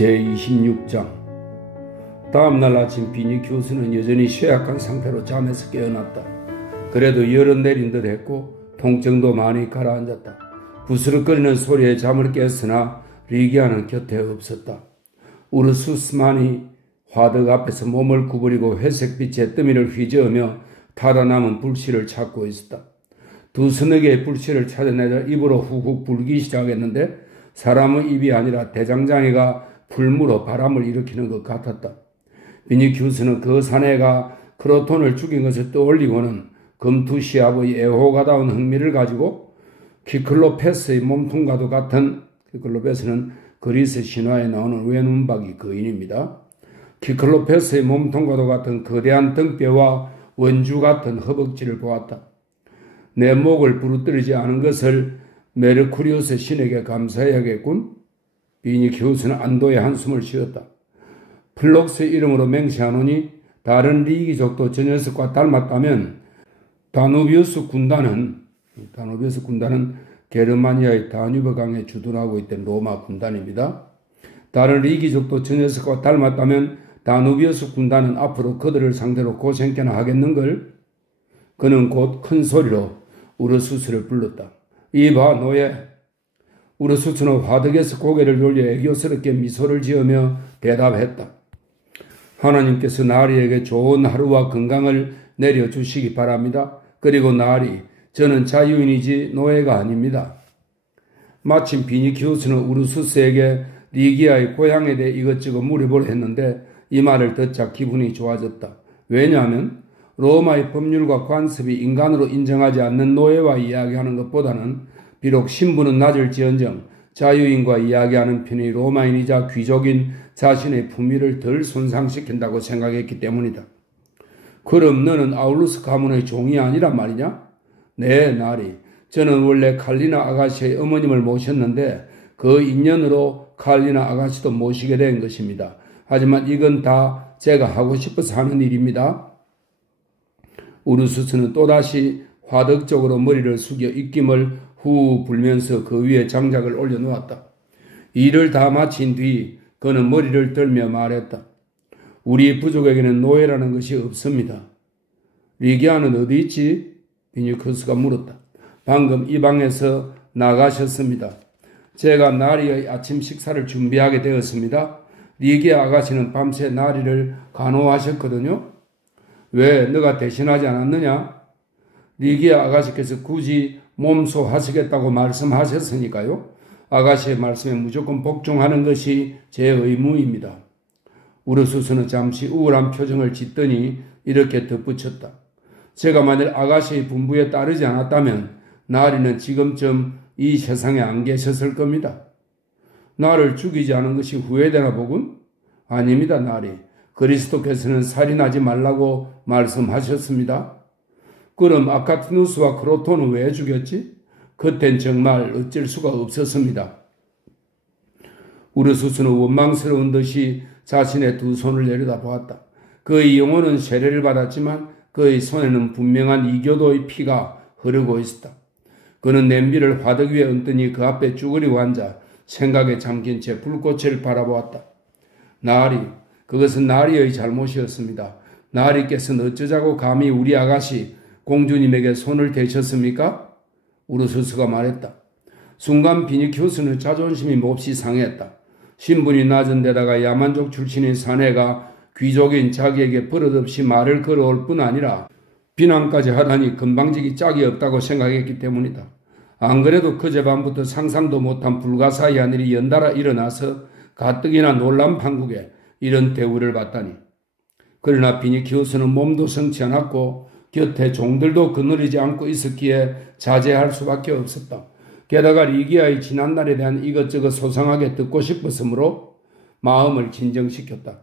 제26장. 다음날 아침 비니키우스는 여전히 쇠약한 상태로 잠에서 깨어났다. 그래도 열은 내린 듯 했고 통증도 많이 가라앉았다. 부스럭거리는 소리에 잠을 깼으나 리기아는 곁에 없었다. 우르수스만이 화덕 앞에서 몸을 구부리고 회색빛의 뜨미를 휘저으며 타다남은 불씨를 찾고 있었다. 두 서너 개의 불씨를 찾아내자 입으로 훅훅 불기 시작했는데 사람의 입이 아니라 대장장이가 풀무로 바람을 일으키는 것 같았다. 비니키우스는 그 사내가 크로톤을 죽인 것을 떠올리고는 금투시압의 애호가다운 흥미를 가지고 키클로페스의 몸통과도 같은, 키클로페스는 그리스 신화에 나오는 외눈박이 거인입니다. 키클로페스의 몸통과도 같은 거대한 등뼈와 원주 같은 허벅지를 보았다. 내 목을 부르뜨리지 않은 것을 메르쿠리우스 신에게 감사해야겠군. 비니키우스는 안도의 한숨을 쉬었다. 플록스의 이름으로 맹세하노니 다른 리기족도 저 녀석과 닮았다면 다누비우스 군단은 게르마니아의 다뉴브 강에 주둔하고 있던 로마 군단입니다. 다른 리기족도 저 녀석과 닮았다면 다누비우스 군단은 앞으로 그들을 상대로 고생케나 하겠는걸. 그는 곧 큰 소리로 우르수스를 불렀다. 이봐 노예. 우르수스는 화덕에서 고개를 돌려 애교스럽게 미소를 지으며 대답했다. 하나님께서 나리에게 좋은 하루와 건강을 내려주시기 바랍니다. 그리고 나리, 저는 자유인이지 노예가 아닙니다. 마침 비니키우스는 우르수스에게 리기아의 고향에 대해 이것저것 물어보려 했는데 이 말을 듣자 기분이 좋아졌다. 왜냐하면 로마의 법률과 관습이 인간으로 인정하지 않는 노예와 이야기하는 것보다는 비록 신분은 낮을지언정 자유인과 이야기하는 편이 로마인이자 귀족인 자신의 품위를 덜 손상시킨다고 생각했기 때문이다. 그럼 너는 아울루스 가문의 종이 아니란 말이냐? 네, 나리. 저는 원래 칼리나 아가씨의 어머님을 모셨는데 그 인연으로 칼리나 아가씨도 모시게 된 것입니다. 하지만 이건 다 제가 하고 싶어서 하는 일입니다. 우르수스는 또다시 화덕적으로 머리를 숙여 입김을 후 불면서 그 위에 장작을 올려놓았다. 일을 다 마친 뒤 그는 머리를 들며 말했다. 우리 부족에게는 노예라는 것이 없습니다. 리기아는 어디 있지? 비니키우스가 물었다. 방금 이 방에서 나가셨습니다. 제가 나리의 아침 식사를 준비하게 되었습니다. 리기아 아가씨는 밤새 나리를 간호하셨거든요. 왜 너가 대신하지 않았느냐? 리기아 아가씨께서 굳이 몸소 하시겠다고 말씀하셨으니까요. 아가씨의 말씀에 무조건 복종하는 것이 제 의무입니다. 우르수스는 잠시 우울한 표정을 짓더니 이렇게 덧붙였다. 제가 만일 아가씨의 분부에 따르지 않았다면 나리는 지금쯤 이 세상에 안 계셨을 겁니다. 나를 죽이지 않은 것이 후회되나 보군? 아닙니다, 나리. 그리스도께서는 살인하지 말라고 말씀하셨습니다. 그럼 아카티누스와 크로톤은 왜 죽였지? 그땐 정말 어쩔 수가 없었습니다. 우르수스는 원망스러운 듯이 자신의 두 손을 내려다보았다. 그의 영혼은 세례를 받았지만 그의 손에는 분명한 이교도의 피가 흐르고 있었다. 그는 냄비를 화덕 위에 얹더니 그 앞에 쭈그리고 앉아 생각에 잠긴 채 불꽃을 바라보았다. 나리, 그것은 나리의 잘못이었습니다. 나리께서는 어쩌자고 감히 우리 아가씨 공주님에게 손을 대셨습니까? 우르수스가 말했다. 순간 비니키우스는 자존심이 몹시 상했다. 신분이 낮은 데다가 야만족 출신인 사내가 귀족인 자기에게 버릇없이 말을 걸어올 뿐 아니라 비난까지 하다니 건방지기 짝이 없다고 생각했기 때문이다. 안 그래도 그제밤부터 상상도 못한 불가사의한 일이 연달아 일어나서 가뜩이나 놀란 판국에 이런 대우를 받다니. 그러나 비니키우스는 몸도 성치 않았고 곁에 종들도 거느리지 않고 있었기에 자제할 수밖에 없었다. 게다가 리기아의 지난날에 대한 이것저것 소상하게 듣고 싶었으므로 마음을 진정시켰다.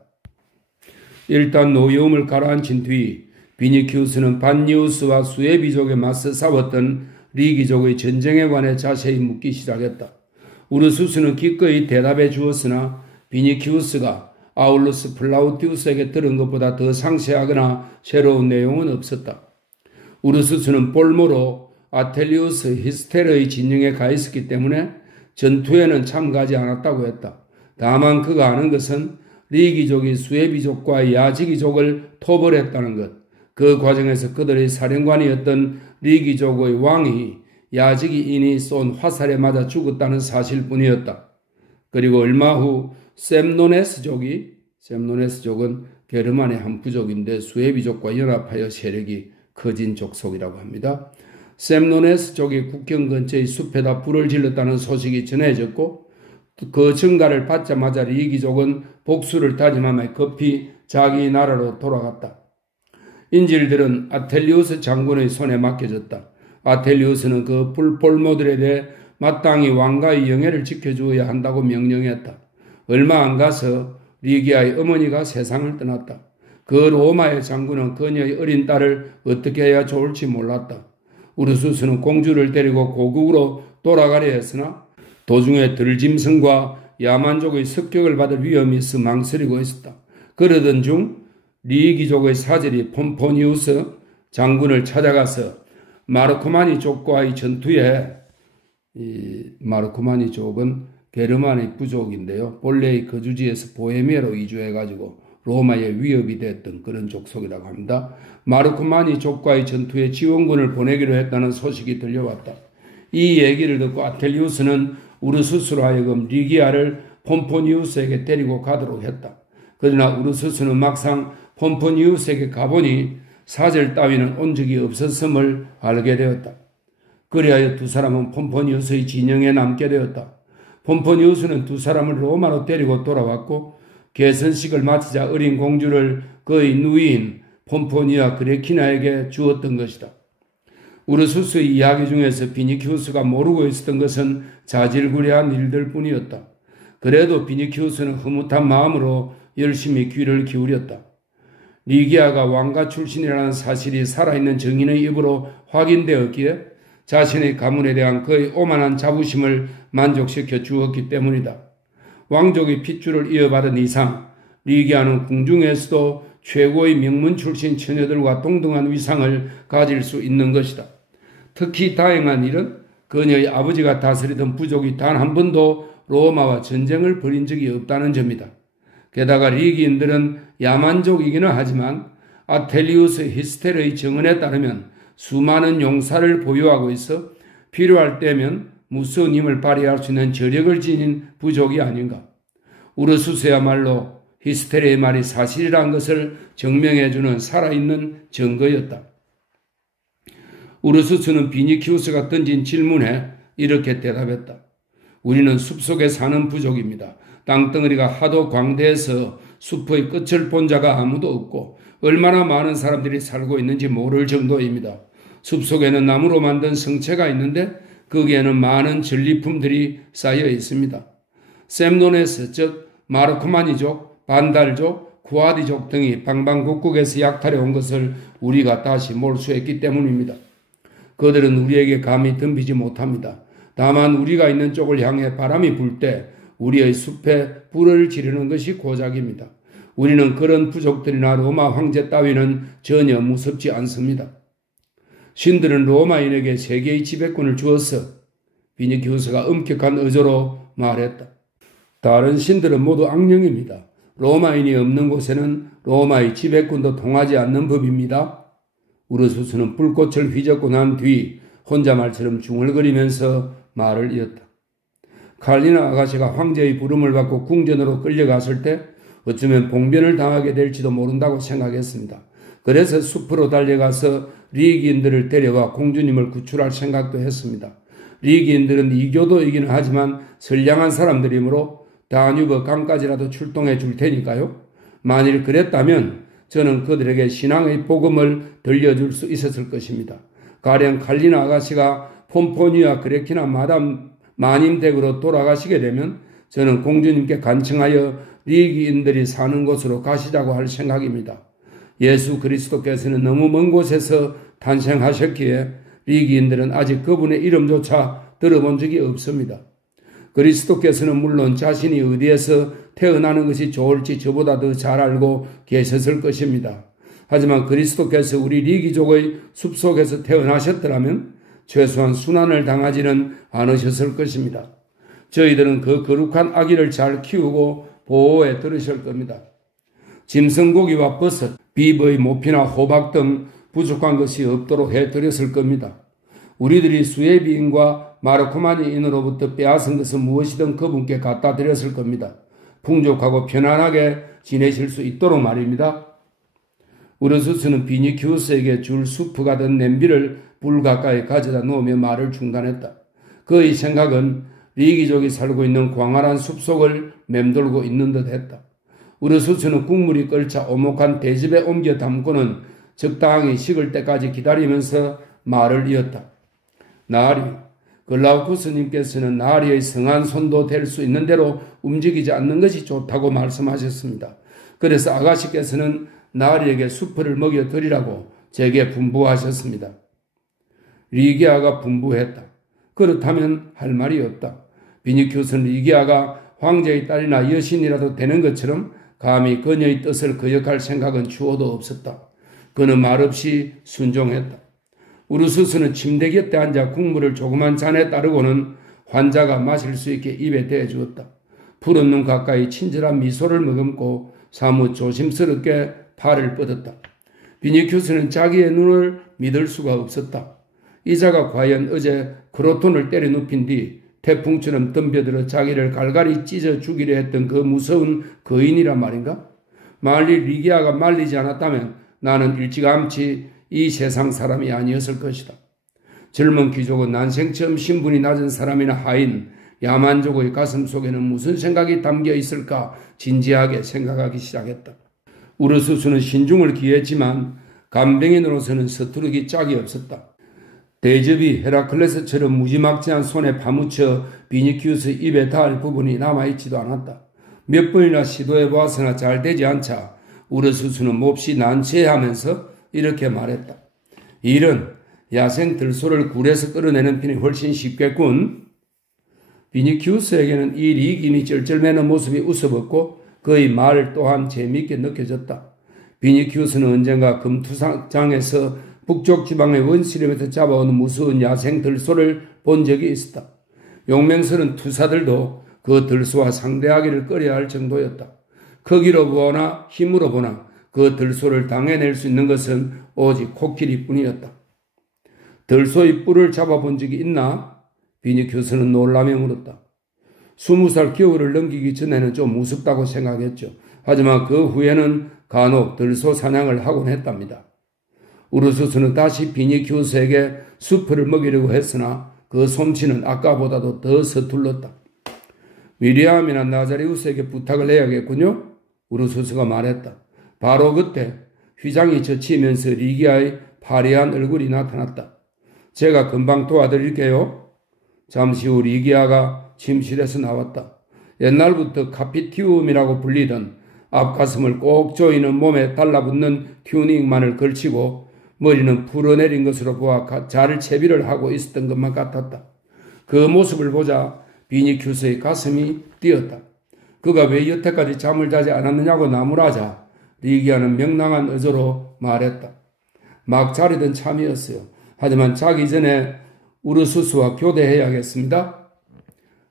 일단 노여움을 가라앉힌 뒤 비니키우스는 반니우스와 수에비족에 맞서 싸웠던 리기족의 전쟁에 관해 자세히 묻기 시작했다. 우르수스는 기꺼이 대답해 주었으나 비니키우스가 아울루스 플라우티우스에게 들은 것보다 더 상세하거나 새로운 내용은 없었다. 우르수스는 볼모로 아텔리우스 히스테르의 진영에 가 있었기 때문에 전투에는 참가하지 않았다고 했다. 다만 그가 아는 것은 리기족이 수에비족과 야지기족을 토벌했다는 것, 그 과정에서 그들의 사령관이었던 리기족의 왕이 야지기인이 쏜 화살에 맞아 죽었다는 사실뿐이었다. 그리고 얼마 후 셈노네스족은 게르만의 한 부족인데 수에비족과 연합하여 세력이 커진 족속이라고 합니다. 셈노네스족이 국경 근처의 숲에다 불을 질렀다는 소식이 전해졌고 그 증가를 받자마자 리기족은 복수를 다짐하며 급히 자기 나라로 돌아갔다. 인질들은 아텔리우스 장군의 손에 맡겨졌다. 아텔리우스는 그 불볼모들에 대해 마땅히 왕가의 영예를 지켜주어야 한다고 명령했다. 얼마 안 가서 리기아의 어머니가 세상을 떠났다. 그 로마의 장군은 그녀의 어린 딸을 어떻게 해야 좋을지 몰랐다. 우르수스는 공주를 데리고 고국으로 돌아가려 했으나 도중에 들짐승과 야만족의 습격을 받을 위험이 있어 망설이고 있었다. 그러던 중 리기족의 사절이 폼포니우스 장군을 찾아가서 마르코마니족과의 전투에 마르코마니족은 게르만의 부족인데요. 본래의 거주지에서 보헤미아로 이주해가지고 로마의 위협이 됐던 그런 족속이라고 합니다. 마르코마니족과의 전투에 지원군을 보내기로 했다는 소식이 들려왔다. 이 얘기를 듣고 아텔리우스는 우르수스로 하여금 리기아를 폼포니우스에게 데리고 가도록 했다. 그러나 우르수스는 막상 폼포니우스에게 가보니 사절 따위는 온 적이 없었음을 알게 되었다. 그리하여 두 사람은 폼포니우스의 진영에 남게 되었다. 폼포니우스는 두 사람을 로마로 데리고 돌아왔고 계선식을 마치자 어린 공주를 그의 누이인 폼포니아 그레키나에게 주었던 것이다. 우르수스의 이야기 중에서 비니키우스가 모르고 있었던 것은 자질구레한 일들 뿐이었다. 그래도 비니키우스는 흐뭇한 마음으로 열심히 귀를 기울였다. 리기아가 왕가 출신이라는 사실이 살아있는 증인의 입으로 확인되었기에 자신의 가문에 대한 그의 오만한 자부심을 만족시켜 주었기 때문이다. 왕족의 핏줄을 이어받은 이상 리기아는 궁중에서도 최고의 명문 출신 처녀들과 동등한 위상을 가질 수 있는 것이다. 특히 다행한 일은 그녀의 아버지가 다스리던 부족이 단 한 번도 로마와 전쟁을 벌인 적이 없다는 점이다. 게다가 리기인들은 야만족이기는 하지만 아텔리우스 히스텔의 증언에 따르면 수많은 용사를 보유하고 있어 필요할 때면 무서운 힘을 발휘할 수 있는 저력을 지닌 부족이 아닌가. 우르수스야말로 히스텔의 말이 사실이라는 것을 증명해주는 살아있는 증거였다. 우르수스는 비니키우스가 던진 질문에 이렇게 대답했다. 우리는 숲속에 사는 부족입니다. 땅덩어리가 하도 광대해서 숲의 끝을 본 자가 아무도 없고 얼마나 많은 사람들이 살고 있는지 모를 정도입니다. 숲속에는 나무로 만든 성체가 있는데 거기에는 많은 전리품들이 쌓여 있습니다. 셈노네스 즉 마르코마니족, 반달족, 구아디족 등이 방방곡곡에서 약탈해 온 것을 우리가 다시 몰수했기 때문입니다. 그들은 우리에게 감히 덤비지 못합니다. 다만 우리가 있는 쪽을 향해 바람이 불 때 우리의 숲에 불을 지르는 것이 고작입니다. 우리는 그런 부족들이나 로마 황제 따위는 전혀 무섭지 않습니다. 신들은 로마인에게 세계의 지배권을 주었어. 비니키우스가 엄격한 어조로 말했다. 다른 신들은 모두 악령입니다. 로마인이 없는 곳에는 로마의 지배권도 통하지 않는 법입니다. 우르수스는 불꽃을 휘젓고 난 뒤 혼자 말처럼 중얼거리면서 말을 이었다. 칼리나 아가씨가 황제의 부름을 받고 궁전으로 끌려갔을 때 어쩌면 봉변을 당하게 될지도 모른다고 생각했습니다. 그래서 숲으로 달려가서 리기인들을 데려와 공주님을 구출할 생각도 했습니다. 리기인들은 이교도이기는 하지만 선량한 사람들이므로 다뉴브 강까지라도 출동해 줄 테니까요. 만일 그랬다면 저는 그들에게 신앙의 복음을 들려줄 수 있었을 것입니다. 가령 칼리나 아가씨가 폼포니아 그레키나 마님 댁으로 돌아가시게 되면 저는 공주님께 간청하여 리기인들이 사는 곳으로 가시자고 할 생각입니다. 예수 그리스도께서는 너무 먼 곳에서 탄생하셨기에 리기인들은 아직 그분의 이름조차 들어본 적이 없습니다. 그리스도께서는 물론 자신이 어디에서 태어나는 것이 좋을지 저보다 더 잘 알고 계셨을 것입니다. 하지만 그리스도께서 우리 리기족의 숲속에서 태어나셨더라면 최소한 순환을 당하지는 않으셨을 것입니다. 저희들은 그 거룩한 아기를 잘 키우고 보호해 들으실 겁니다. 짐승고기와 버섯, 비버의 모피나 호박 등 부족한 것이 없도록 해드렸을 겁니다. 우리들이 수에비인과 마르코마니인으로부터 빼앗은 것은 무엇이든 그분께 갖다 드렸을 겁니다. 풍족하고 편안하게 지내실 수 있도록 말입니다. 우르수스는 비니키우스에게 줄 수프가 된 냄비를 불 가까이 가져다 놓으며 말을 중단했다. 그의 생각은 리기족이 살고 있는 광활한 숲속을 맴돌고 있는 듯 했다. 우르수스는 국물이 끓자 오목한 대접에 옮겨 담고는 적당히 식을 때까지 기다리면서 말을 이었다. 나으리, 글라우쿠스님께서는 나으리의 성한 손도 될 수 있는 대로 움직이지 않는 것이 좋다고 말씀하셨습니다. 그래서 아가씨께서는 나으리에게 수프를 먹여드리라고 제게 분부하셨습니다. 리기아가 분부했다. 그렇다면 할 말이 없다. 비니큐스는 리기아가 황제의 딸이나 여신이라도 되는 것처럼 감히 그녀의 뜻을 거역할 생각은 추호도 없었다. 그는 말없이 순종했다. 우르수스는 침대 곁에 앉아 국물을 조그만 잔에 따르고는 환자가 마실 수 있게 입에 대주었다. 푸른 눈 가까이 친절한 미소를 머금고 사뭇 조심스럽게 팔을 뻗었다. 비니큐스는 자기의 눈을 믿을 수가 없었다. 이자가 과연 어제 크로톤을 때려 눕힌 뒤 태풍처럼 덤벼들어 자기를 갈갈이 찢어 죽이려 했던 그 무서운 거인이란 말인가? 만일 리기아가 말리지 않았다면 나는 일찌감치 이 세상 사람이 아니었을 것이다. 젊은 귀족은 난생 처음 신분이 낮은 사람이나 하인, 야만족의 가슴 속에는 무슨 생각이 담겨 있을까 진지하게 생각하기 시작했다. 우르수스는 신중을 기했지만 간병인으로서는 서투르기 짝이 없었다. 대접이 헤라클레스처럼 무지막지한 손에 파묻혀 비니키우스 입에 닿을 부분이 남아있지도 않았다. 몇 번이나 시도해보았으나 잘 되지 않자 우르수스는 몹시 난처해하면서 이렇게 말했다. 이런 야생 들소를 굴에서 끌어내는 편이 훨씬 쉽겠군. 비니키우스에게는 이 리긴이 쩔쩔매는 모습이 우습었고 그의 말 또한 재미있게 느껴졌다. 비니키우스는 언젠가 금투장에서 북쪽 지방의 원시림에서 잡아오는 무서운 야생 들소를 본 적이 있었다. 용맹스런 투사들도 그 들소와 상대하기를 꺼려야 할 정도였다. 크기로 보나 힘으로 보나 그 들소를 당해낼 수 있는 것은 오직 코끼리뿐이었다. 들소의 뿔을 잡아본 적이 있나? 비니큐스는 놀라며 물었다. 20살 겨울을 넘기기 전에는 좀 무섭다고 생각했죠. 하지만 그 후에는 간혹 들소 사냥을 하곤 했답니다. 우르수스는 다시 비니큐스에게 수프를 먹이려고 했으나 그 솜씨는 아까보다도 더 서툴렀다. 미리암이나 나자리우스에게 부탁을 해야겠군요. 우르수스가 말했다. 바로 그때 휘장이 젖히면서 리기아의 파리한 얼굴이 나타났다. 제가 금방 도와드릴게요. 잠시 후 리기아가 침실에서 나왔다. 옛날부터 카피티움이라고 불리던 앞가슴을 꼭 조이는 몸에 달라붙는 튜닝만을 걸치고 머리는 풀어내린 것으로 보아 잘 채비를 하고 있었던 것만 같았다. 그 모습을 보자 비니큐스의 가슴이 뛰었다. 그가 왜 여태까지 잠을 자지 않았느냐고 나무라자 리기아는 명랑한 어조로 말했다. 막 자리던 참이었어요. 하지만 자기 전에 우르수스와 교대해야겠습니다.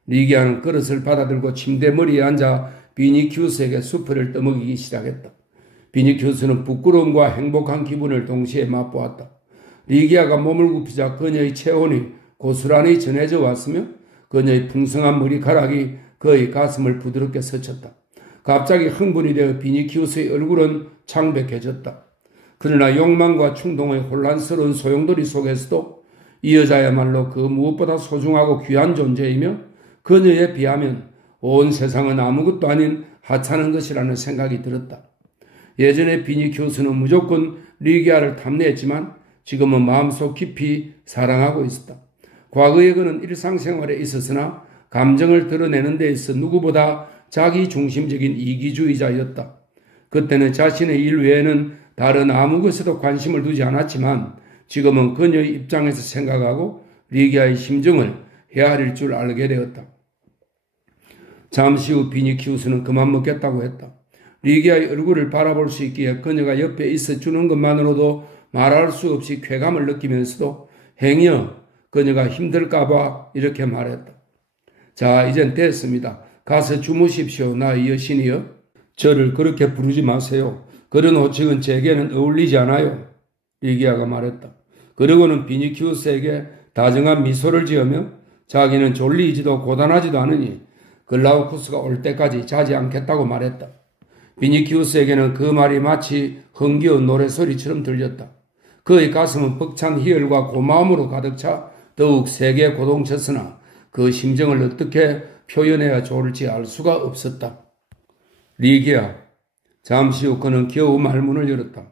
리기아는 그릇을 받아들고 침대 머리에 앉아 비니큐스에게 수프를 떠먹이기 시작했다. 비니큐스는 부끄러움과 행복한 기분을 동시에 맛보았다. 리기아가 몸을 굽히자 그녀의 체온이 고스란히 전해져 왔으며 그녀의 풍성한 머리카락이 그의 가슴을 부드럽게 스쳤다. 갑자기 흥분이 되어 비니키우스의 얼굴은 창백해졌다. 그러나 욕망과 충동의 혼란스러운 소용돌이 속에서도 이 여자야말로 그 무엇보다 소중하고 귀한 존재이며 그녀에 비하면 온 세상은 아무것도 아닌 하찮은 것이라는 생각이 들었다. 예전에 비니키우스는 무조건 리기아를 탐내했지만 지금은 마음속 깊이 사랑하고 있었다. 과거에 그는 일상생활에 있었으나 감정을 드러내는 데 있어 누구보다 자기 중심적인 이기주의자였다. 그때는 자신의 일 외에는 다른 아무 것에도 관심을 두지 않았지만 지금은 그녀의 입장에서 생각하고 리기아의 심정을 헤아릴 줄 알게 되었다. 잠시 후 비니키우스는 그만 먹겠다고 했다. 리기아의 얼굴을 바라볼 수 있기에 그녀가 옆에 있어주는 것만으로도 말할 수 없이 쾌감을 느끼면서도 행여 그녀가 힘들까봐 이렇게 말했다. 자, 이젠 됐습니다. 가서 주무십시오. 나 여신이여. 저를 그렇게 부르지 마세요. 그런 호칭은 제게는 어울리지 않아요. 리기아가 말했다. 그러고는 비니키우스에게 다정한 미소를 지으며 자기는 졸리지도 고단하지도 않으니 글라우쿠스가 올 때까지 자지 않겠다고 말했다. 비니키우스에게는 그 말이 마치 흥겨운 노래소리처럼 들렸다. 그의 가슴은 벅찬 희열과 고마움으로 가득 차 더욱 세게 고동쳤으나 그 심정을 어떻게 표현해야 좋을지 알 수가 없었다. 리기아. 잠시 후 그는 겨우 말문을 열었다.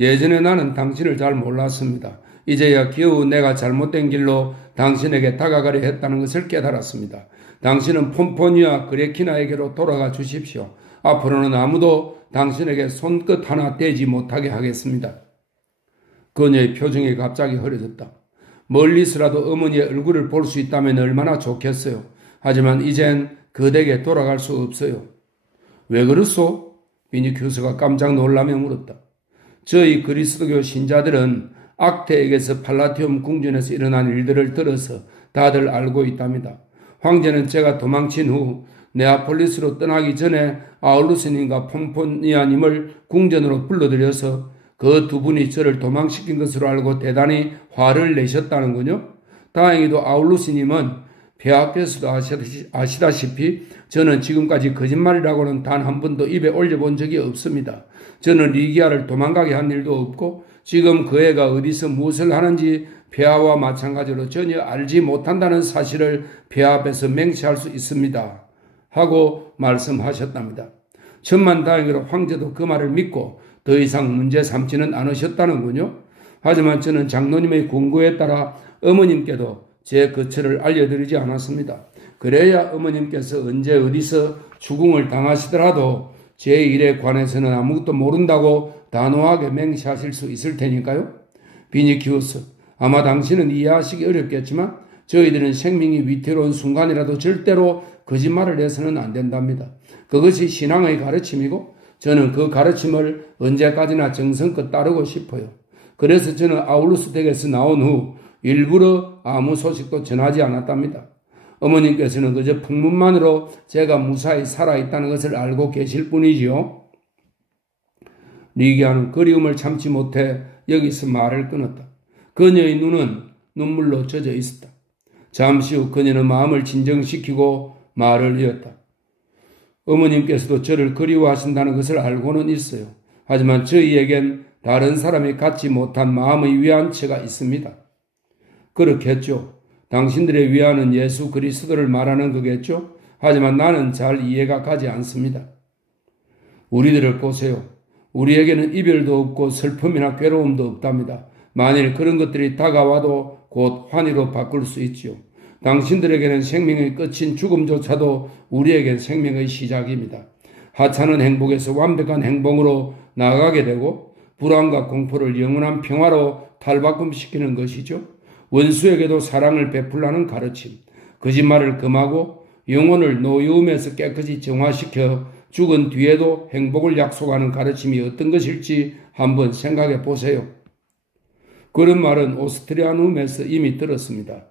예전에 나는 당신을 잘 몰랐습니다. 이제야 겨우 내가 잘못된 길로 당신에게 다가가려 했다는 것을 깨달았습니다. 당신은 폼포니아 그레키나에게로 돌아가 주십시오. 앞으로는 아무도 당신에게 손끝 하나 떼지 못하게 하겠습니다. 그녀의 표정이 갑자기 흐려졌다. 멀리서라도 어머니의 얼굴을 볼 수 있다면 얼마나 좋겠어요. 하지만 이젠 그댁에 돌아갈 수 없어요. 왜 그렇소? 비니큐스가 깜짝 놀라며 물었다. 저희 그리스도교 신자들은 악테에게서 팔라티움 궁전에서 일어난 일들을 들어서 다들 알고 있답니다. 황제는 제가 도망친 후 네아폴리스로 떠나기 전에 아울루스님과 폼포니아님을 궁전으로 불러들여서 그 두 분이 저를 도망시킨 것으로 알고 대단히 화를 내셨다는군요. 다행히도 아울루스님은 폐하께서도 아시다시피 저는 지금까지 거짓말이라고는 단 한 번도 입에 올려본 적이 없습니다. 저는 리기아를 도망가게 한 일도 없고 지금 그 애가 어디서 무엇을 하는지 폐하와 마찬가지로 전혀 알지 못한다는 사실을 폐하 앞에서 맹세할 수 있습니다. 하고 말씀하셨답니다. 천만다행으로 황제도 그 말을 믿고 더 이상 문제 삼지는 않으셨다는군요. 하지만 저는 장로님의 권고에 따라 어머님께도 제 거처를 알려드리지 않았습니다. 그래야 어머님께서 언제 어디서 추궁을 당하시더라도 제 일에 관해서는 아무것도 모른다고 단호하게 맹세하실 수 있을 테니까요. 비니키우스, 아마 당신은 이해하시기 어렵겠지만 저희들은 생명이 위태로운 순간이라도 절대로 거짓말을 해서는 안 된답니다. 그것이 신앙의 가르침이고 저는 그 가르침을 언제까지나 정성껏 따르고 싶어요. 그래서 저는 아울루스 댁에서 나온 후 일부러 아무 소식도 전하지 않았답니다. 어머님께서는 그저 풍문만으로 제가 무사히 살아있다는 것을 알고 계실 뿐이지요. 리기아는 그리움을 참지 못해 여기서 말을 끊었다. 그녀의 눈은 눈물로 젖어 있었다. 잠시 후 그녀는 마음을 진정시키고 말을 이었다. 어머님께서도 저를 그리워하신다는 것을 알고는 있어요. 하지만 저희에겐 다른 사람이 갖지 못한 마음의 위안처가 있습니다. 그렇겠죠. 당신들의 위안은 예수 그리스도를 말하는 거겠죠. 하지만 나는 잘 이해가 가지 않습니다. 우리들을 보세요. 우리에게는 이별도 없고 슬픔이나 괴로움도 없답니다. 만일 그런 것들이 다가와도 곧 환희로 바꿀 수 있지요. 당신들에게는 생명의 끝인 죽음조차도 우리에겐 생명의 시작입니다. 하찮은 행복에서 완벽한 행복으로 나아가게 되고 불안과 공포를 영원한 평화로 탈바꿈시키는 것이죠. 원수에게도 사랑을 베풀라는 가르침, 거짓말을 금하고 영혼을 노여움에서 깨끗이 정화시켜 죽은 뒤에도 행복을 약속하는 가르침이 어떤 것일지 한번 생각해 보세요. 그런 말은 오스트리아눔에서 이미 들었습니다.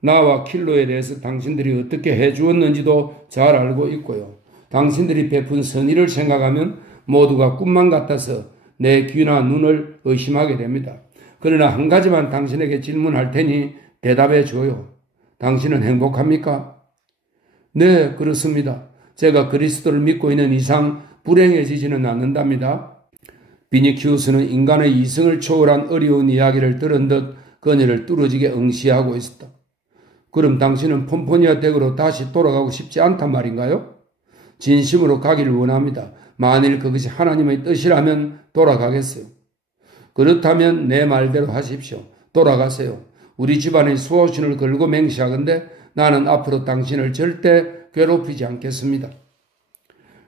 나와 킬로에 대해서 당신들이 어떻게 해주었는지도 잘 알고 있고요. 당신들이 베푼 선의를 생각하면 모두가 꿈만 같아서 내 귀나 눈을 의심하게 됩니다. 그러나 한 가지만 당신에게 질문할 테니 대답해 줘요. 당신은 행복합니까? 네, 그렇습니다. 제가 그리스도를 믿고 있는 이상 불행해지지는 않는답니다. 비니키우스는 인간의 이성을 초월한 어려운 이야기를 들은 듯 그녀를 뚫어지게 응시하고 있었다. 그럼 당신은 폼포니아 댁으로 다시 돌아가고 싶지 않단 말인가요? 진심으로 가기를 원합니다. 만일 그것이 하나님의 뜻이라면 돌아가겠어요. 그렇다면 내 말대로 하십시오. 돌아가세요. 우리 집안의 수호신을 걸고 맹세하건대 나는 앞으로 당신을 절대 괴롭히지 않겠습니다.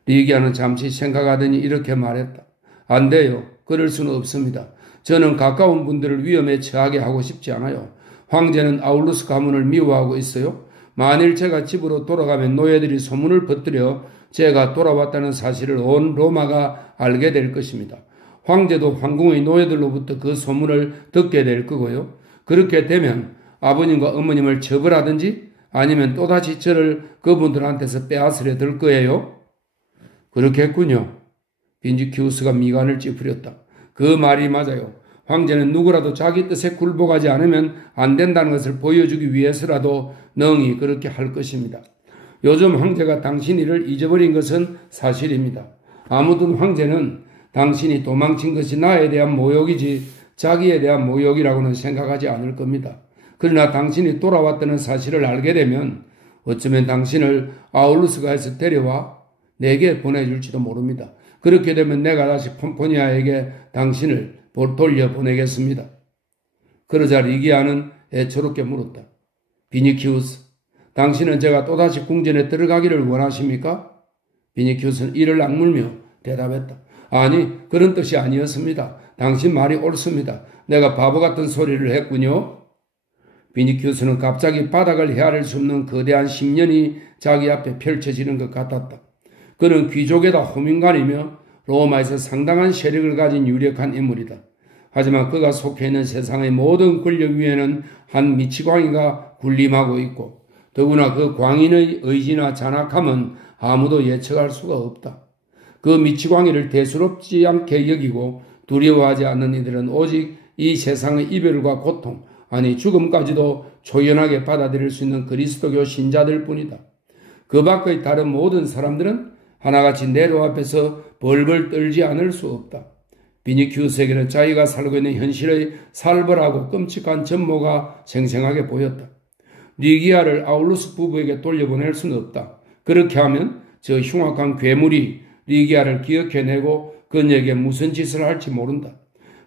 리기아는 잠시 생각하더니 이렇게 말했다. 안 돼요. 그럴 수는 없습니다. 저는 가까운 분들을 위험에 처하게 하고 싶지 않아요. 황제는 아울루스 가문을 미워하고 있어요. 만일 제가 집으로 돌아가면 노예들이 소문을 퍼뜨려 제가 돌아왔다는 사실을 온 로마가 알게 될 것입니다. 황제도 황궁의 노예들로부터 그 소문을 듣게 될 거고요. 그렇게 되면 아버님과 어머님을 처벌하든지 아니면 또다시 저를 그분들한테서 빼앗으려 들 거예요? 그렇겠군요. 빈지키우스가 미간을 찌푸렸다. 그 말이 맞아요. 황제는 누구라도 자기 뜻에 굴복하지 않으면 안 된다는 것을 보여주기 위해서라도 능히 그렇게 할 것입니다. 요즘 황제가 당신 일을 잊어버린 것은 사실입니다. 아무튼 황제는 당신이 도망친 것이 나에 대한 모욕이지 자기에 대한 모욕이라고는 생각하지 않을 겁니다. 그러나 당신이 돌아왔다는 사실을 알게 되면 어쩌면 당신을 아울루스가에서 데려와 내게 보내줄지도 모릅니다. 그렇게 되면 내가 다시 폼포니아에게 당신을 돌려보내겠습니다. 그러자 리기아는 애처롭게 물었다. 비니키우스, 당신은 제가 또다시 궁전에 들어가기를 원하십니까? 비니키우스는 이를 악물며 대답했다. 아니, 그런 뜻이 아니었습니다. 당신 말이 옳습니다. 내가 바보 같은 소리를 했군요. 비니키우스는 갑자기 바닥을 헤아릴 수 없는 거대한 심년이 자기 앞에 펼쳐지는 것 같았다. 그는 귀족에다 호민관이며 로마에서 상당한 세력을 가진 유력한 인물이다. 하지만 그가 속해 있는 세상의 모든 권력 위에는 한 미치광이가 군림하고 있고 더구나 그 광인의 의지나 잔악함은 아무도 예측할 수가 없다. 그 미치광이를 대수롭지 않게 여기고 두려워하지 않는 이들은 오직 이 세상의 이별과 고통, 아니 죽음까지도 초연하게 받아들일 수 있는 그리스도교 신자들 뿐이다. 그 밖의 다른 모든 사람들은 하나같이 네로 앞에서 벌벌 떨지 않을 수 없다. 비니키우스에게는 자기가 살고 있는 현실의 살벌하고 끔찍한 전모가 생생하게 보였다. 리기아를 아울루스 부부에게 돌려보낼 수는 없다. 그렇게 하면 저 흉악한 괴물이 리기아를 기억해내고 그녀에게 무슨 짓을 할지 모른다.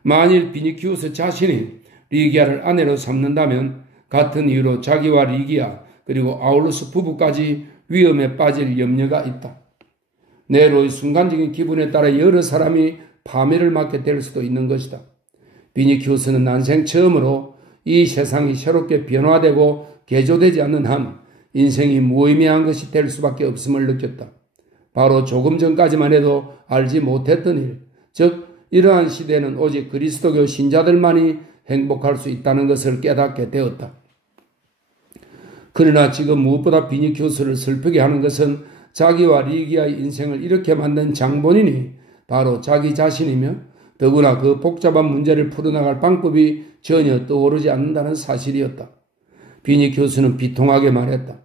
만일 비니키우스 자신이 리기아를 아내로 삼는다면 같은 이유로 자기와 리기아 그리고 아울루스 부부까지 위험에 빠질 염려가 있다. 네로의 순간적인 기분에 따라 여러 사람이 파멸을 맞게 될 수도 있는 것이다. 비니키우스는 난생 처음으로 이 세상이 새롭게 변화되고 개조되지 않는 한 인생이 무의미한 것이 될 수밖에 없음을 느꼈다. 바로 조금 전까지만 해도 알지 못했던 일, 즉 이러한 시대는 오직 그리스도교 신자들만이 행복할 수 있다는 것을 깨닫게 되었다. 그러나 지금 무엇보다 비니키우스를 슬프게 하는 것은 자기와 리기아의 인생을 이렇게 만든 장본인이 바로 자기 자신이며 더구나 그 복잡한 문제를 풀어나갈 방법이 전혀 떠오르지 않는다는 사실이었다. 비니키우스는 비통하게 말했다.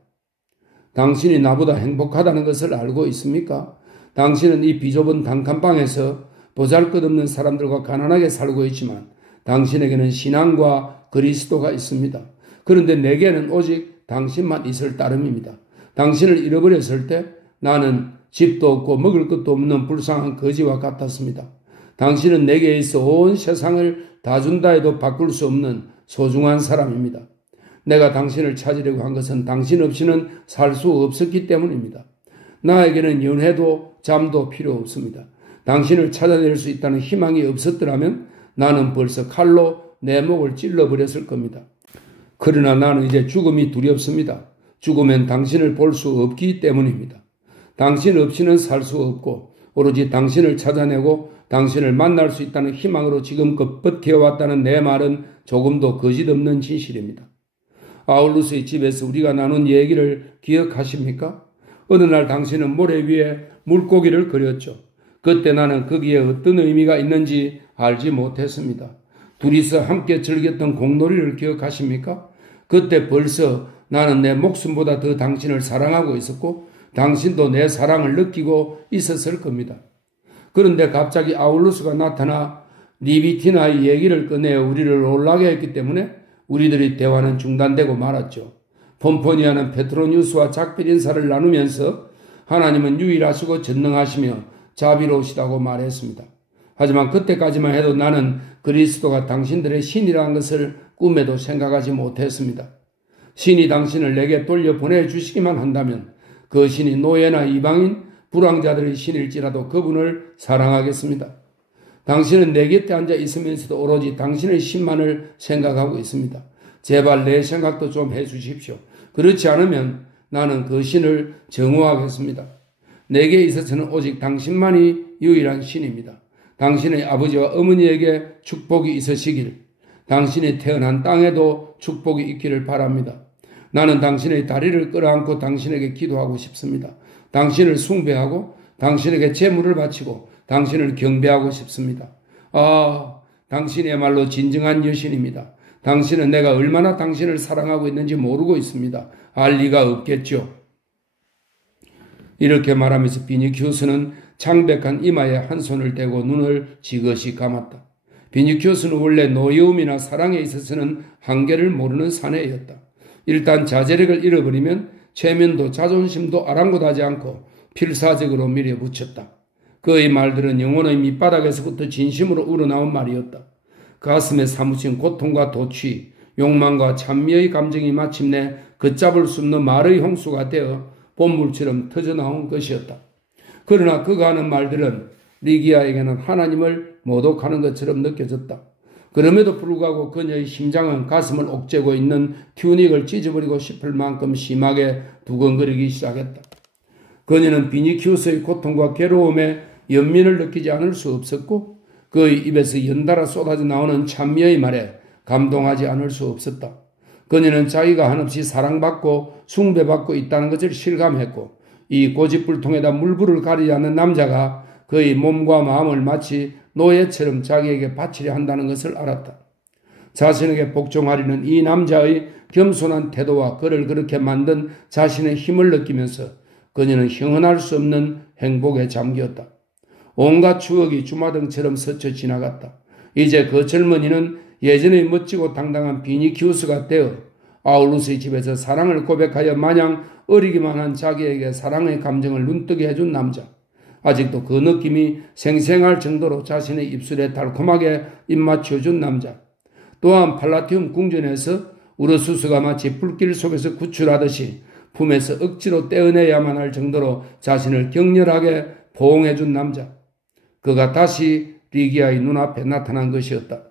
당신이 나보다 행복하다는 것을 알고 있습니까? 당신은 이 비좁은 단칸방에서 보잘것없는 사람들과 가난하게 살고 있지만 당신에게는 신앙과 그리스도가 있습니다. 그런데 내게는 오직 당신만 있을 따름입니다. 당신을 잃어버렸을 때 나는 집도 없고 먹을 것도 없는 불쌍한 거지와 같았습니다. 당신은 내게 있어 온 세상을 다 준다 해도 바꿀 수 없는 소중한 사람입니다. 내가 당신을 찾으려고 한 것은 당신 없이는 살 수 없었기 때문입니다. 나에게는 연회도 잠도 필요 없습니다. 당신을 찾아낼 수 있다는 희망이 없었더라면 나는 벌써 칼로 내 목을 찔러버렸을 겁니다. 그러나 나는 이제 죽음이 두렵습니다. 죽으면 당신을 볼 수 없기 때문입니다. 당신 없이는 살 수 없고 오로지 당신을 찾아내고 당신을 만날 수 있다는 희망으로 지금껏 버텨왔다는 내 말은 조금도 거짓없는 진실입니다. 아울루스의 집에서 우리가 나눈 얘기를 기억하십니까? 어느 날 당신은 모래 위에 물고기를 그렸죠. 그때 나는 거기에 어떤 의미가 있는지 알지 못했습니다. 둘이서 함께 즐겼던 공놀이를 기억하십니까? 그때 벌써 나는 내 목숨보다 더 당신을 사랑하고 있었고 당신도 내 사랑을 느끼고 있었을 겁니다. 그런데 갑자기 아울루스가 나타나 리비티나의 얘기를 꺼내어 우리를 놀라게 했기 때문에 우리들의 대화는 중단되고 말았죠. 폼포니아는 페트로니우스와 작별 인사를 나누면서 하나님은 유일하시고 전능하시며 자비로우시다고 말했습니다. 하지만 그때까지만 해도 나는 그리스도가 당신들의 신이라는 것을 꿈에도 생각하지 못했습니다. 신이 당신을 내게 돌려보내주시기만 한다면 그 신이 노예나 이방인, 불황자들의 신일지라도 그분을 사랑하겠습니다. 당신은 내 곁에 앉아 있으면서도 오로지 당신의 신만을 생각하고 있습니다. 제발 내 생각도 좀 해주십시오. 그렇지 않으면 나는 그 신을 정오하겠습니다. 내게 있어서는 오직 당신만이 유일한 신입니다. 당신의 아버지와 어머니에게 축복이 있으시길, 당신이 태어난 땅에도 축복이 있기를 바랍니다. 나는 당신의 다리를 끌어안고 당신에게 기도하고 싶습니다. 당신을 숭배하고 당신에게 제물을 바치고 당신을 경배하고 싶습니다. 당신이야말로 진정한 여신입니다. 당신은 내가 얼마나 당신을 사랑하고 있는지 모르고 있습니다. 알 리가 없겠죠. 이렇게 말하면서 비니키우스는 창백한 이마에 한 손을 대고 눈을 지그시 감았다. 비니키우스는 원래 노여움이나 사랑에 있어서는 한계를 모르는 사내였다. 일단 자제력을 잃어버리면 체면도 자존심도 아랑곳하지 않고 필사적으로 밀어붙였다. 그의 말들은 영혼의 밑바닥에서부터 진심으로 우러나온 말이었다. 가슴에 사무친 고통과 도취, 욕망과 찬미의 감정이 마침내 걷잡을 수 없는 말의 홍수가 되어 본물처럼 터져나온 것이었다. 그러나 그가 하는 말들은 리기아에게는 하나님을 모독하는 것처럼 느껴졌다. 그럼에도 불구하고 그녀의 심장은 가슴을 옥죄고 있는 튜닉을 찢어버리고 싶을 만큼 심하게 두근거리기 시작했다. 그녀는 비니키우스의 고통과 괴로움에 연민을 느끼지 않을 수 없었고 그의 입에서 연달아 쏟아져 나오는 찬미의 말에 감동하지 않을 수 없었다. 그녀는 자기가 한없이 사랑받고 숭배받고 있다는 것을 실감했고 이 고집불통에다 물불을 가리지 않는 남자가 그의 몸과 마음을 마치 노예처럼 자기에게 바치려 한다는 것을 알았다. 자신에게 복종하려는 이 남자의 겸손한 태도와 그를 그렇게 만든 자신의 힘을 느끼면서 그녀는 형언할 수 없는 행복에 잠겼다. 온갖 추억이 주마등처럼 스쳐 지나갔다. 이제 그 젊은이는 예전의 멋지고 당당한 비니키우스가 되어 아울루스의 집에서 사랑을 고백하여 마냥 어리기만 한 자기에게 사랑의 감정을 눈뜨게 해준 남자. 아직도 그 느낌이 생생할 정도로 자신의 입술에 달콤하게 입맞춰준 남자. 또한 팔라티움 궁전에서 우르수스가 마치 불길 속에서 구출하듯이 품에서 억지로 떼어내야만 할 정도로 자신을 격렬하게 포옹해준 남자. 그가 다시 리기아의 눈앞에 나타난 것이었다.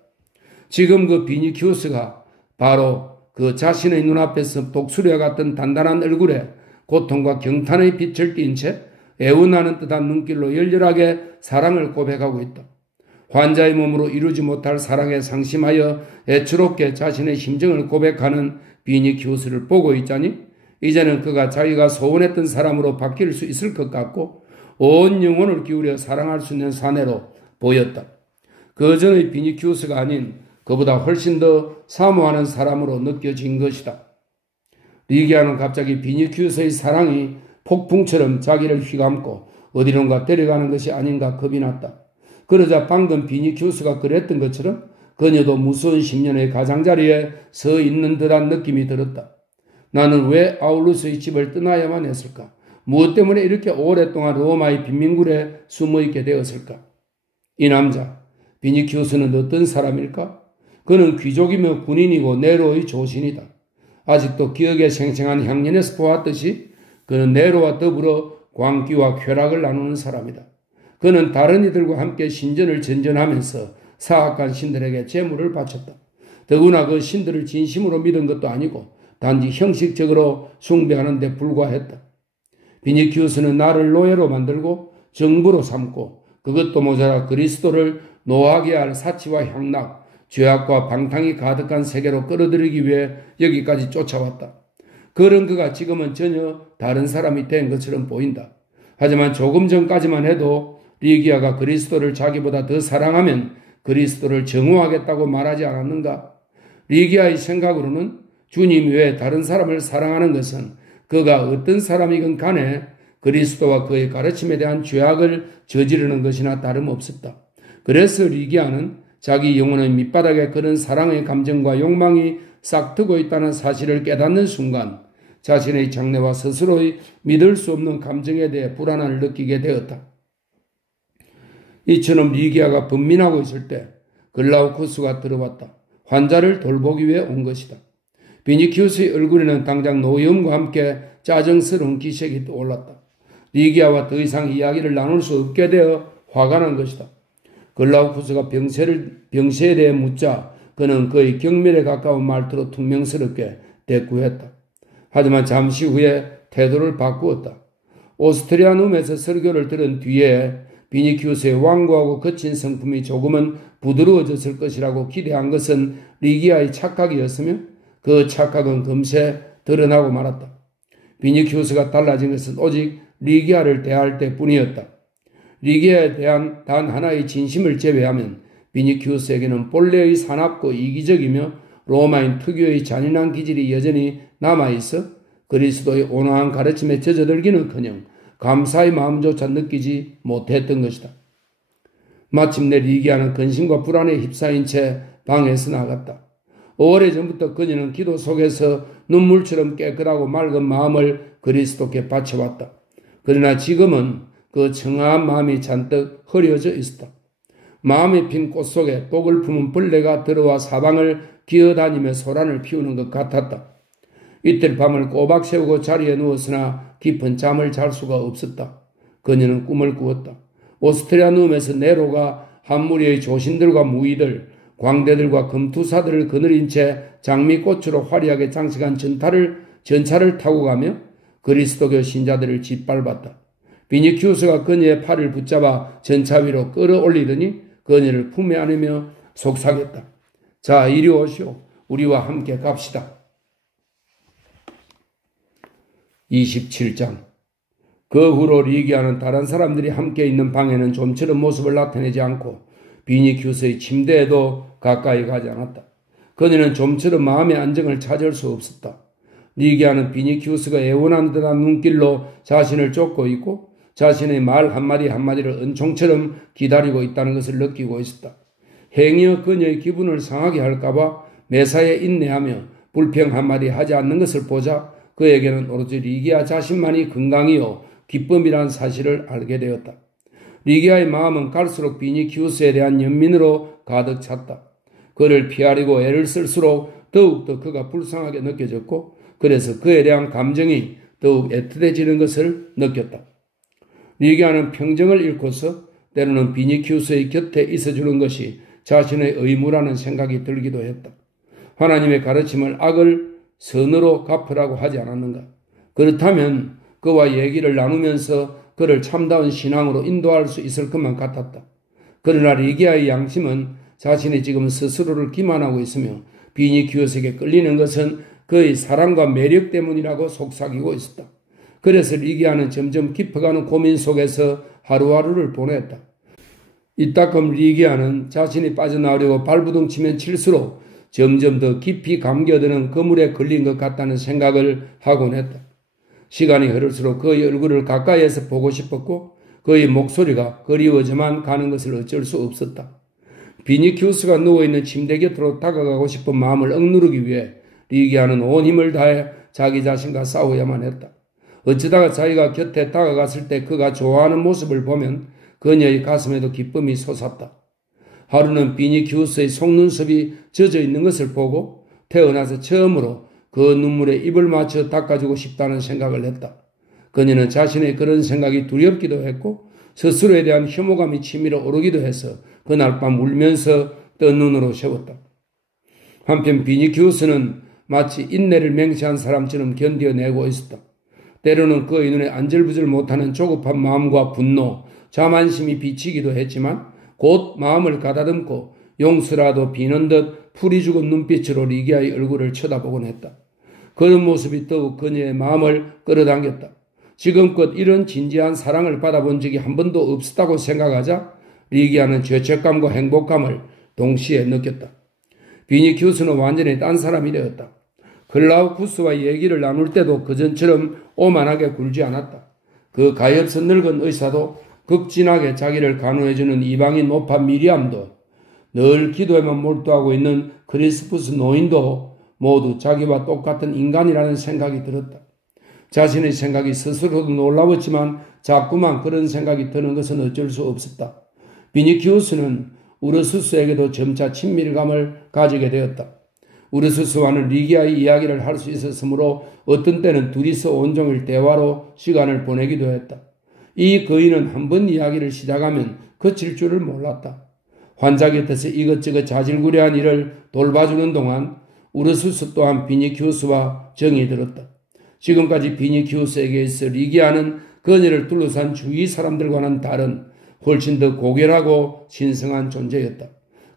지금 그 비니키우스가 바로 그 자신의 눈앞에서 독수리와 같은 단단한 얼굴에 고통과 경탄의 빛을 띤 채 애원하는 듯한 눈길로 열렬하게 사랑을 고백하고 있다. 환자의 몸으로 이루지 못할 사랑에 상심하여 애처롭게 자신의 심정을 고백하는 비니키우스를 보고 있자니 이제는 그가 자기가 소원했던 사람으로 바뀔 수 있을 것 같고 온 영혼을 기울여 사랑할 수 있는 사내로 보였다. 그 전의 비니키우스가 아닌 그보다 훨씬 더 사모하는 사람으로 느껴진 것이다. 리기아는 갑자기 비니키우스의 사랑이 폭풍처럼 자기를 휘감고 어디론가 데려가는 것이 아닌가 겁이 났다. 그러자 방금 비니키우스가 그랬던 것처럼 그녀도 무서운 10년의 가장자리에 서 있는 듯한 느낌이 들었다. 나는 왜 아울루스의 집을 떠나야만 했을까? 무엇 때문에 이렇게 오랫동안 로마의 빈민굴에 숨어있게 되었을까? 이 남자, 비니키우스는 어떤 사람일까? 그는 귀족이며 군인이고 네로의 조신이다. 아직도 기억에 생생한 향년에서 보았듯이 그는 네로와 더불어 광기와 쾌락을 나누는 사람이다. 그는 다른 이들과 함께 신전을 전전하면서 사악한 신들에게 제물을 바쳤다. 더구나 그 신들을 진심으로 믿은 것도 아니고 단지 형식적으로 숭배하는 데 불과했다. 비니키우스는 나를 노예로 만들고 정부로 삼고 그것도 모자라 그리스도를 노하게 할 사치와 향락, 죄악과 방탕이 가득한 세계로 끌어들이기 위해 여기까지 쫓아왔다. 그런 그가 지금은 전혀 다른 사람이 된 것처럼 보인다. 하지만 조금 전까지만 해도 리기아가 그리스도를 자기보다 더 사랑하면 그리스도를 정오하겠다고 말하지 않았는가? 리기아의 생각으로는 주님 외에 다른 사람을 사랑하는 것은 그가 어떤 사람이건 간에 그리스도와 그의 가르침에 대한 죄악을 저지르는 것이나 다름없었다. 그래서 리기아는 자기 영혼의 밑바닥에 그런 사랑의 감정과 욕망이 싹트고 있다는 사실을 깨닫는 순간 자신의 장래와 스스로의 믿을 수 없는 감정에 대해 불안함을 느끼게 되었다. 이처럼 리기아가 번민하고 있을 때 글라우쿠스가 들어왔다. 환자를 돌보기 위해 온 것이다. 비니키우스의 얼굴에는 당장 노여움과 함께 짜증스러운 기색이 떠올랐다. 리기아와 더 이상 이야기를 나눌 수 없게 되어 화가 난 것이다. 글라우쿠스가 병세에 대해 묻자 그는 그의 경멸에 가까운 말투로 퉁명스럽게 대꾸했다. 하지만 잠시 후에 태도를 바꾸었다. 오스트리아눔에서 설교를 들은 뒤에 비니키우스의 완고하고 거친 성품이 조금은 부드러워졌을 것이라고 기대한 것은 리기아의 착각이었으며 그 착각은 금세 드러나고 말았다. 비니키우스가 달라진 것은 오직 리기아를 대할 때뿐이었다. 리기아에 대한 단 하나의 진심을 제외하면 비니키우스에게는 본래의 사납고 이기적이며 로마인 특유의 잔인한 기질이 여전히 남아있어 그리스도의 온화한 가르침에 젖어들기는커녕 감사의 마음조차 느끼지 못했던 것이다. 마침내 리기아는 근심과 불안에 휩싸인 채 방에서 나갔다. 오래전부터 그녀는 기도 속에서 눈물처럼 깨끗하고 맑은 마음을 그리스도께 바쳐왔다. 그러나 지금은 그 청아한 마음이 잔뜩 흐려져 있었다. 마음에 핀 꽃 속에 독을 품은 벌레가 들어와 사방을 기어다니며 소란을 피우는 것 같았다. 이틀 밤을 꼬박 세우고 자리에 누웠으나 깊은 잠을 잘 수가 없었다. 그녀는 꿈을 꾸었다. 오스트리아 눔에서 네로가 한 무리의 조신들과 무의들, 광대들과 금투사들을 거느린 채 장미꽃으로 화려하게 장식한 전차를 타고 가며 그리스도교 신자들을 짓밟았다. 비니키우스가 그녀의 팔을 붙잡아 전차 위로 끌어올리더니 그녀를 품에 안으며 속삭였다. 자, 이리 오시오. 우리와 함께 갑시다. 27장. 그 후로 리기아는 다른 사람들이 함께 있는 방에는 좀처럼 모습을 나타내지 않고 비니키우스의 침대에도 가까이 가지 않았다. 그녀는 좀처럼 마음의 안정을 찾을 수 없었다. 리기아는 비니키우스가 애원한 듯한 눈길로 자신을 쫓고 있고 자신의 말 한마디 한마디를 은총처럼 기다리고 있다는 것을 느끼고 있었다. 행여 그녀의 기분을 상하게 할까봐 매사에 인내하며 불평 한마디 하지 않는 것을 보자 그에게는 오로지 리기아 자신만이 건강이요 기쁨이란 사실을 알게 되었다. 리기아의 마음은 갈수록 비니키우스에 대한 연민으로 가득 찼다. 그를 피하려고 애를 쓸수록 더욱더 그가 불쌍하게 느껴졌고 그래서 그에 대한 감정이 더욱 애틋해지는 것을 느꼈다. 리기아는 평정을 잃고서 때로는 비니키우스의 곁에 있어주는 것이 자신의 의무라는 생각이 들기도 했다. 하나님의 가르침을 악을 선으로 갚으라고 하지 않았는가? 그렇다면 그와 얘기를 나누면서 그를 참다운 신앙으로 인도할 수 있을 것만 같았다. 그러나 리기아의 양심은 자신이 지금 스스로를 기만하고 있으며 비니키우스에게 끌리는 것은 그의 사랑과 매력 때문이라고 속삭이고 있었다. 그래서 리기아는 점점 깊어가는 고민 속에서 하루하루를 보냈다. 이따금 리기아는 자신이 빠져나오려고 발부둥 치면 칠수록 점점 더 깊이 감겨드는 그물에 걸린 것 같다는 생각을 하곤 했다. 시간이 흐를수록 그의 얼굴을 가까이에서 보고 싶었고 그의 목소리가 그리워져만 가는 것을 어쩔 수 없었다. 비니키우스가 누워있는 침대 곁으로 다가가고 싶은 마음을 억누르기 위해 리기아는 온 힘을 다해 자기 자신과 싸워야만 했다. 어쩌다가 자기가 곁에 다가갔을 때 그가 좋아하는 모습을 보면 그녀의 가슴에도 기쁨이 솟았다. 하루는 비니키우스의 속눈썹이 젖어 있는 것을 보고 태어나서 처음으로 그 눈물에 입을 맞춰 닦아주고 싶다는 생각을 했다. 그녀는 자신의 그런 생각이 두렵기도 했고 스스로에 대한 혐오감이 치밀어 오르기도 해서 그날 밤 울면서 뜬 눈으로 세웠다. 한편 비니키우스는 마치 인내를 맹세한 사람처럼 견뎌내고 있었다. 때로는 그의 눈에 안절부절 못하는 조급한 마음과 분노, 자만심이 비치기도 했지만 곧 마음을 가다듬고 용서라도 비는 듯 풀이 죽은 눈빛으로 리기아의 얼굴을 쳐다보곤 했다. 그런 모습이 더욱 그녀의 마음을 끌어당겼다. 지금껏 이런 진지한 사랑을 받아본 적이 한 번도 없었다고 생각하자 리기아는 죄책감과 행복감을 동시에 느꼈다. 비니키우스는 완전히 딴 사람이 되었다. 클라우쿠스와 얘기를 나눌 때도 그전처럼 오만하게 굴지 않았다. 그 가엾은 늙은 의사도 극진하게 자기를 간호해주는 이방인 노파 미리암도 늘 기도에만 몰두하고 있는 크리스푸스 노인도 모두 자기와 똑같은 인간이라는 생각이 들었다. 자신의 생각이 스스로도 놀라웠지만 자꾸만 그런 생각이 드는 것은 어쩔 수 없었다. 비니키우스는 우르수스에게도 점차 친밀감을 가지게 되었다. 우르수스와는 리기아의 이야기를 할 수 있었으므로 어떤 때는 둘이서 온종일 대화로 시간을 보내기도 했다. 이 거인은 한 번 이야기를 시작하면 그칠 줄을 몰랐다. 환자 곁에서 이것저것 자질구레한 일을 돌봐주는 동안 우르수스 또한 비니키우스와 정이 들었다. 지금까지 비니키우스에게 있어 리기아는 그녀를 둘러싼 주위 사람들과는 다른 훨씬 더 고결하고 신성한 존재였다.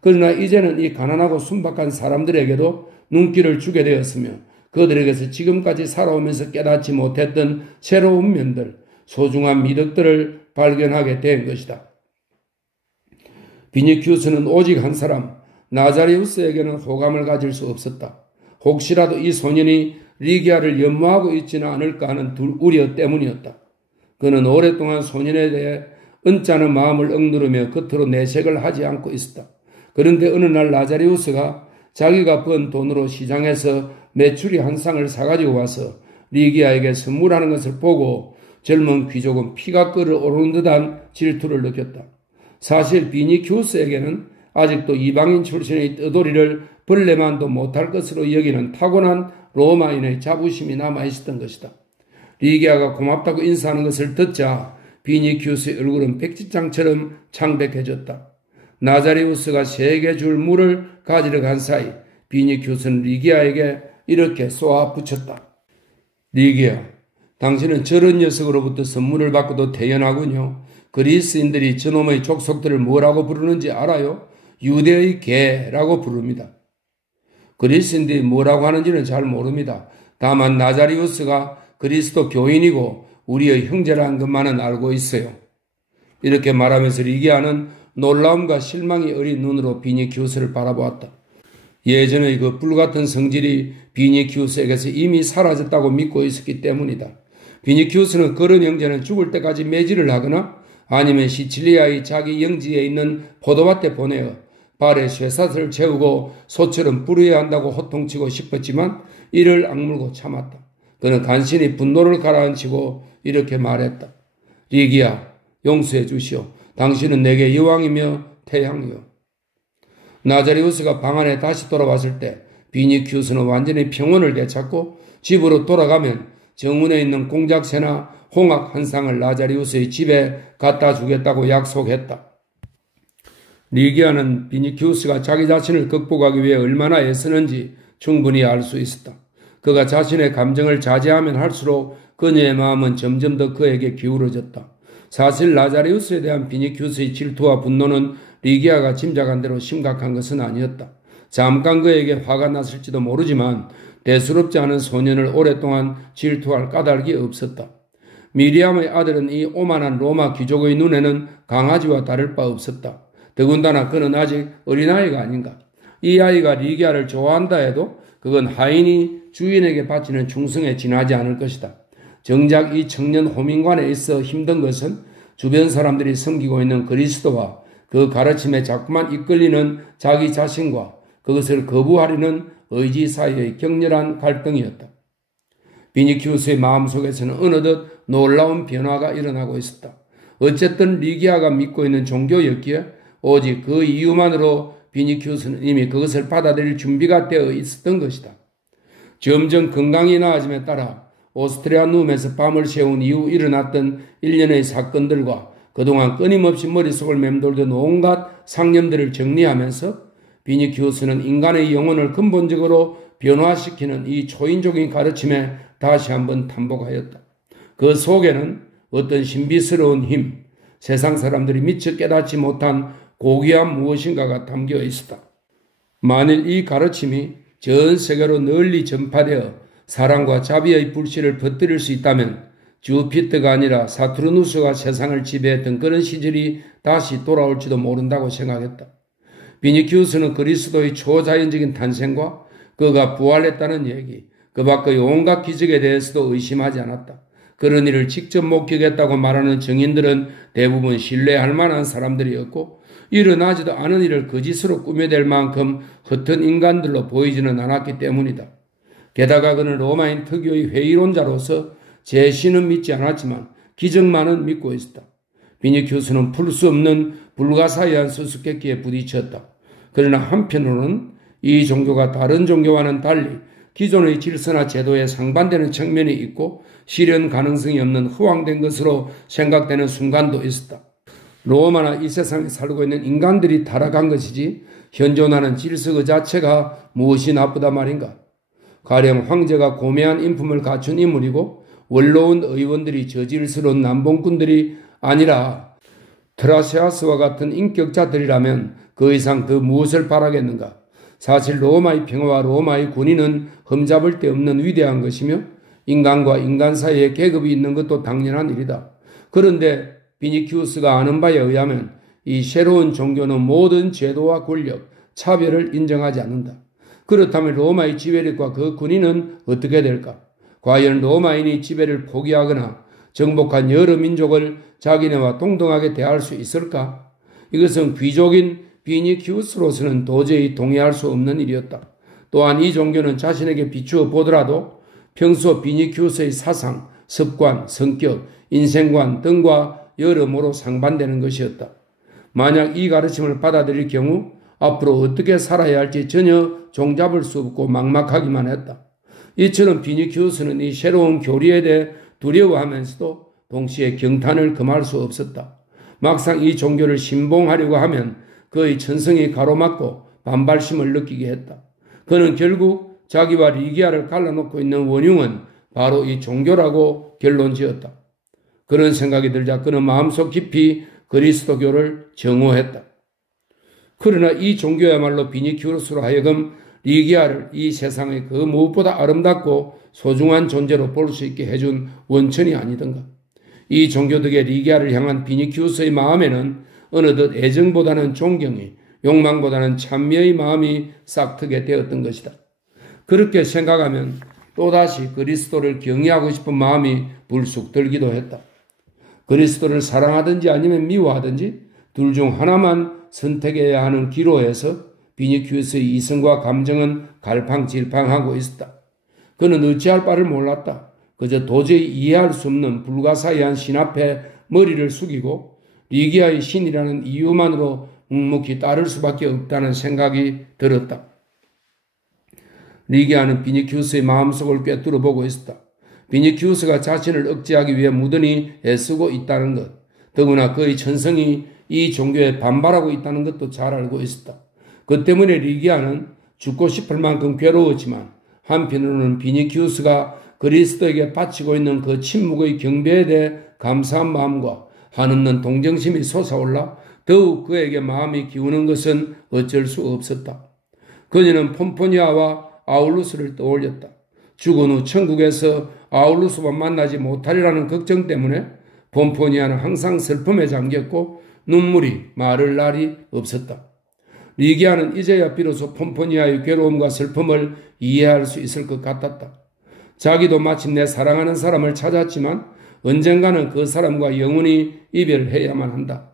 그러나 이제는 이 가난하고 순박한 사람들에게도 눈길을 주게 되었으며 그들에게서 지금까지 살아오면서 깨닫지 못했던 새로운 면들, 소중한 미덕들을 발견하게 된 것이다. 비니큐스는 오직 한 사람, 나자리우스에게는 호감을 가질 수 없었다. 혹시라도 이 소년이 리기아를 연모하고 있지는 않을까 하는 우려 때문이었다. 그는 오랫동안 소년에 대해 언짢은 마음을 억누르며 겉으로 내색을 하지 않고 있었다. 그런데 어느 날 나자리우스가 자기가 번 돈으로 시장에서 메추리 한 쌍을 사가지고 와서 리기아에게 선물하는 것을 보고 젊은 귀족은 피가 끓어오르는 듯한 질투를 느꼈다. 사실 비니큐스에게는 아직도 이방인 출신의 떠돌이를 벌레만도 못할 것으로 여기는 타고난 로마인의 자부심이 남아있었던 것이다. 리기아가 고맙다고 인사하는 것을 듣자 비니큐스의 얼굴은 백지장처럼 창백해졌다. 나자리우스가 3개 줄 물을 가지러 간 사이 비니큐스는 리기아에게 이렇게 쏘아붙였다. 리기아, 당신은 저런 녀석으로부터 선물을 받고도 태연하군요. 그리스인들이 저놈의 족속들을 뭐라고 부르는지 알아요? 유대의 개라고 부릅니다. 그리스인들이 뭐라고 하는지는 잘 모릅니다. 다만 나자리우스가 그리스도 교인이고 우리의 형제라는 것만은 알고 있어요. 이렇게 말하면서 리기아는 놀라움과 실망이 어린 눈으로 비니큐스를 바라보았다. 예전의 그 불같은 성질이 비니큐스에게서 이미 사라졌다고 믿고 있었기 때문이다. 비니큐스는 그런 형제는 죽을 때까지 매질을 하거나 아니면 시칠리아의 자기 영지에 있는 포도밭에 보내어 발에 쇠사슬을 채우고 소처럼 부르야 한다고 호통치고 싶었지만 이를 악물고 참았다. 그는 간신히 분노를 가라앉히고 이렇게 말했다. 리기아, 용서해 주시오. 당신은 내게 여왕이며 태양이요. 나자리우스가 방 안에 다시 돌아왔을 때 비니큐스는 완전히 평온을 되찾고 집으로 돌아가면 정문에 있는 공작새나 홍학 한 쌍을 나자리우스의 집에 갖다 주겠다고 약속했다. 리기아는 비니큐스가 자기 자신을 극복하기 위해 얼마나 애쓰는지 충분히 알 수 있었다. 그가 자신의 감정을 자제하면 할수록 그녀의 마음은 점점 더 그에게 기울어졌다. 사실 나자리우스에 대한 비니큐스의 질투와 분노는 리기아가 짐작한 대로 심각한 것은 아니었다. 잠깐 그에게 화가 났을지도 모르지만 대수롭지 않은 소년을 오랫동안 질투할 까닭이 없었다. 미리암의 아들은 이 오만한 로마 귀족의 눈에는 강아지와 다를 바 없었다. 더군다나 그는 아직 어린아이가 아닌가. 이 아이가 리기아를 좋아한다 해도 그건 하인이 주인에게 바치는 충성에 지나지 않을 것이다. 정작 이 청년 호민관에 있어 힘든 것은 주변 사람들이 섬기고 있는 그리스도와 그 가르침에 자꾸만 이끌리는 자기 자신과 그것을 거부하려는 의지 사이의 격렬한 갈등이었다. 비니큐스의 마음속에서는 어느덧 놀라운 변화가 일어나고 있었다. 어쨌든 리기아가 믿고 있는 종교였기에 오직 그 이유만으로 비니큐스는 이미 그것을 받아들일 준비가 되어 있었던 것이다. 점점 건강이 나아짐에 따라 오스트리아 룸에서 밤을 새운 이후 일어났던 일련의 사건들과 그동안 끊임없이 머릿속을 맴돌던 온갖 상념들을 정리하면서 비니큐스는 인간의 영혼을 근본적으로 변화시키는 이 초인적인 가르침에 다시 한번 탐복하였다. 그 속에는 어떤 신비스러운 힘, 세상 사람들이 미처 깨닫지 못한 고귀한 무엇인가가 담겨 있었다. 만일 이 가르침이 전 세계로 널리 전파되어 사랑과 자비의 불씨를 퍼뜨릴 수 있다면 주피터가 아니라 사투르누스가 세상을 지배했던 그런 시절이 다시 돌아올지도 모른다고 생각했다. 비니큐스는 그리스도의 초자연적인 탄생과 그가 부활했다는 얘기, 그 밖의 온갖 기적에 대해서도 의심하지 않았다. 그런 일을 직접 목격했다고 말하는 증인들은 대부분 신뢰할 만한 사람들이었고 일어나지도 않은 일을 거짓으로 꾸며댈 만큼 흩은 인간들로 보이지는 않았기 때문이다. 게다가 그는 로마인 특유의 회의론자로서 제 신은 믿지 않았지만 기적만은 믿고 있었다. 비니큐스는 풀 수 없는 불가사의한 수수께끼에 부딪혔다. 그러나 한편으로는 이 종교가 다른 종교와는 달리 기존의 질서나 제도에 상반되는 측면이 있고 실현 가능성이 없는 허황된 것으로 생각되는 순간도 있었다. 로마나 이 세상에 살고 있는 인간들이 타락한 것이지 현존하는 질서 그 자체가 무엇이 나쁘다 말인가. 가령 황제가 고매한 인품을 갖춘 인물이고 원로운 의원들이 저질스러운 남봉꾼들이 아니라 트라세아스와 같은 인격자들이라면 그 이상 더 무엇을 바라겠는가. 사실 로마의 평화와 로마의 군인은 흠잡을 데 없는 위대한 것이며 인간과 인간 사이에 계급이 있는 것도 당연한 일이다. 그런데 비니키우스가 아는 바에 의하면 이 새로운 종교는 모든 제도와 권력, 차별을 인정하지 않는다. 그렇다면 로마의 지배력과 그 군인은 어떻게 될까? 과연 로마인이 지배를 포기하거나 정복한 여러 민족을 자기네와 동등하게 대할 수 있을까? 이것은 귀족인 비니키우스로서는 도저히 동의할 수 없는 일이었다. 또한 이 종교는 자신에게 비추어 보더라도 평소 비니키우스의 사상, 습관, 성격, 인생관 등과 여러모로 상반되는 것이었다. 만약 이 가르침을 받아들일 경우 앞으로 어떻게 살아야 할지 전혀 종잡을 수 없고 막막하기만 했다. 이처럼 비니키우스는 이 새로운 교리에 대해 두려워하면서도 동시에 경탄을 금할 수 없었다. 막상 이 종교를 신봉하려고 하면 그의 천성이 가로막고 반발심을 느끼게 했다. 그는 결국 자기와 리기아를 갈라놓고 있는 원흉은 바로 이 종교라고 결론지었다. 그런 생각이 들자 그는 마음속 깊이 그리스도교를 정오했다. 그러나 이 종교야말로 비니키우스로 하여금 리기아를 이 세상의 그 무엇보다 아름답고 소중한 존재로 볼 수 있게 해준 원천이 아니던가. 이 종교 덕에 리기아를 향한 비니키우스의 마음에는 어느덧 애정보다는 존경이, 욕망보다는 찬미의 마음이 싹트게 되었던 것이다. 그렇게 생각하면 또다시 그리스도를 경외하고 싶은 마음이 불쑥 들기도 했다. 그리스도를 사랑하든지 아니면 미워하든지 둘 중 하나만 선택해야 하는 기로에서 비니키우스의 이성과 감정은 갈팡질팡하고 있었다. 그는 어찌할 바를 몰랐다. 그저 도저히 이해할 수 없는 불가사의한 신 앞에 머리를 숙이고 리기아의 신이라는 이유만으로 묵묵히 따를 수밖에 없다는 생각이 들었다. 리기아는 비니키우스의 마음속을 꿰뚫어 보고 있었다. 비니키우스가 자신을 억제하기 위해 무던히 애쓰고 있다는 것, 더구나 그의 천성이 이 종교에 반발하고 있다는 것도 잘 알고 있었다. 그 때문에 리기아는 죽고 싶을 만큼 괴로웠지만 한편으로는 비니키우스가 그리스도에게 바치고 있는 그 침묵의 경배에 대해 감사한 마음과 한없는 동정심이 솟아올라 더욱 그에게 마음이 기우는 것은 어쩔 수 없었다. 그녀는 폼포니아와 아울루스를 떠올렸다. 죽은 후 천국에서 아울루스와 만나지 못하리라는 걱정 때문에 폼포니아는 항상 슬픔에 잠겼고 눈물이 마를 날이 없었다. 리기아는 이제야 비로소 폼포니아의 괴로움과 슬픔을 이해할 수 있을 것 같았다. 자기도 마침내 사랑하는 사람을 찾았지만 언젠가는 그 사람과 영원히 이별해야만 한다.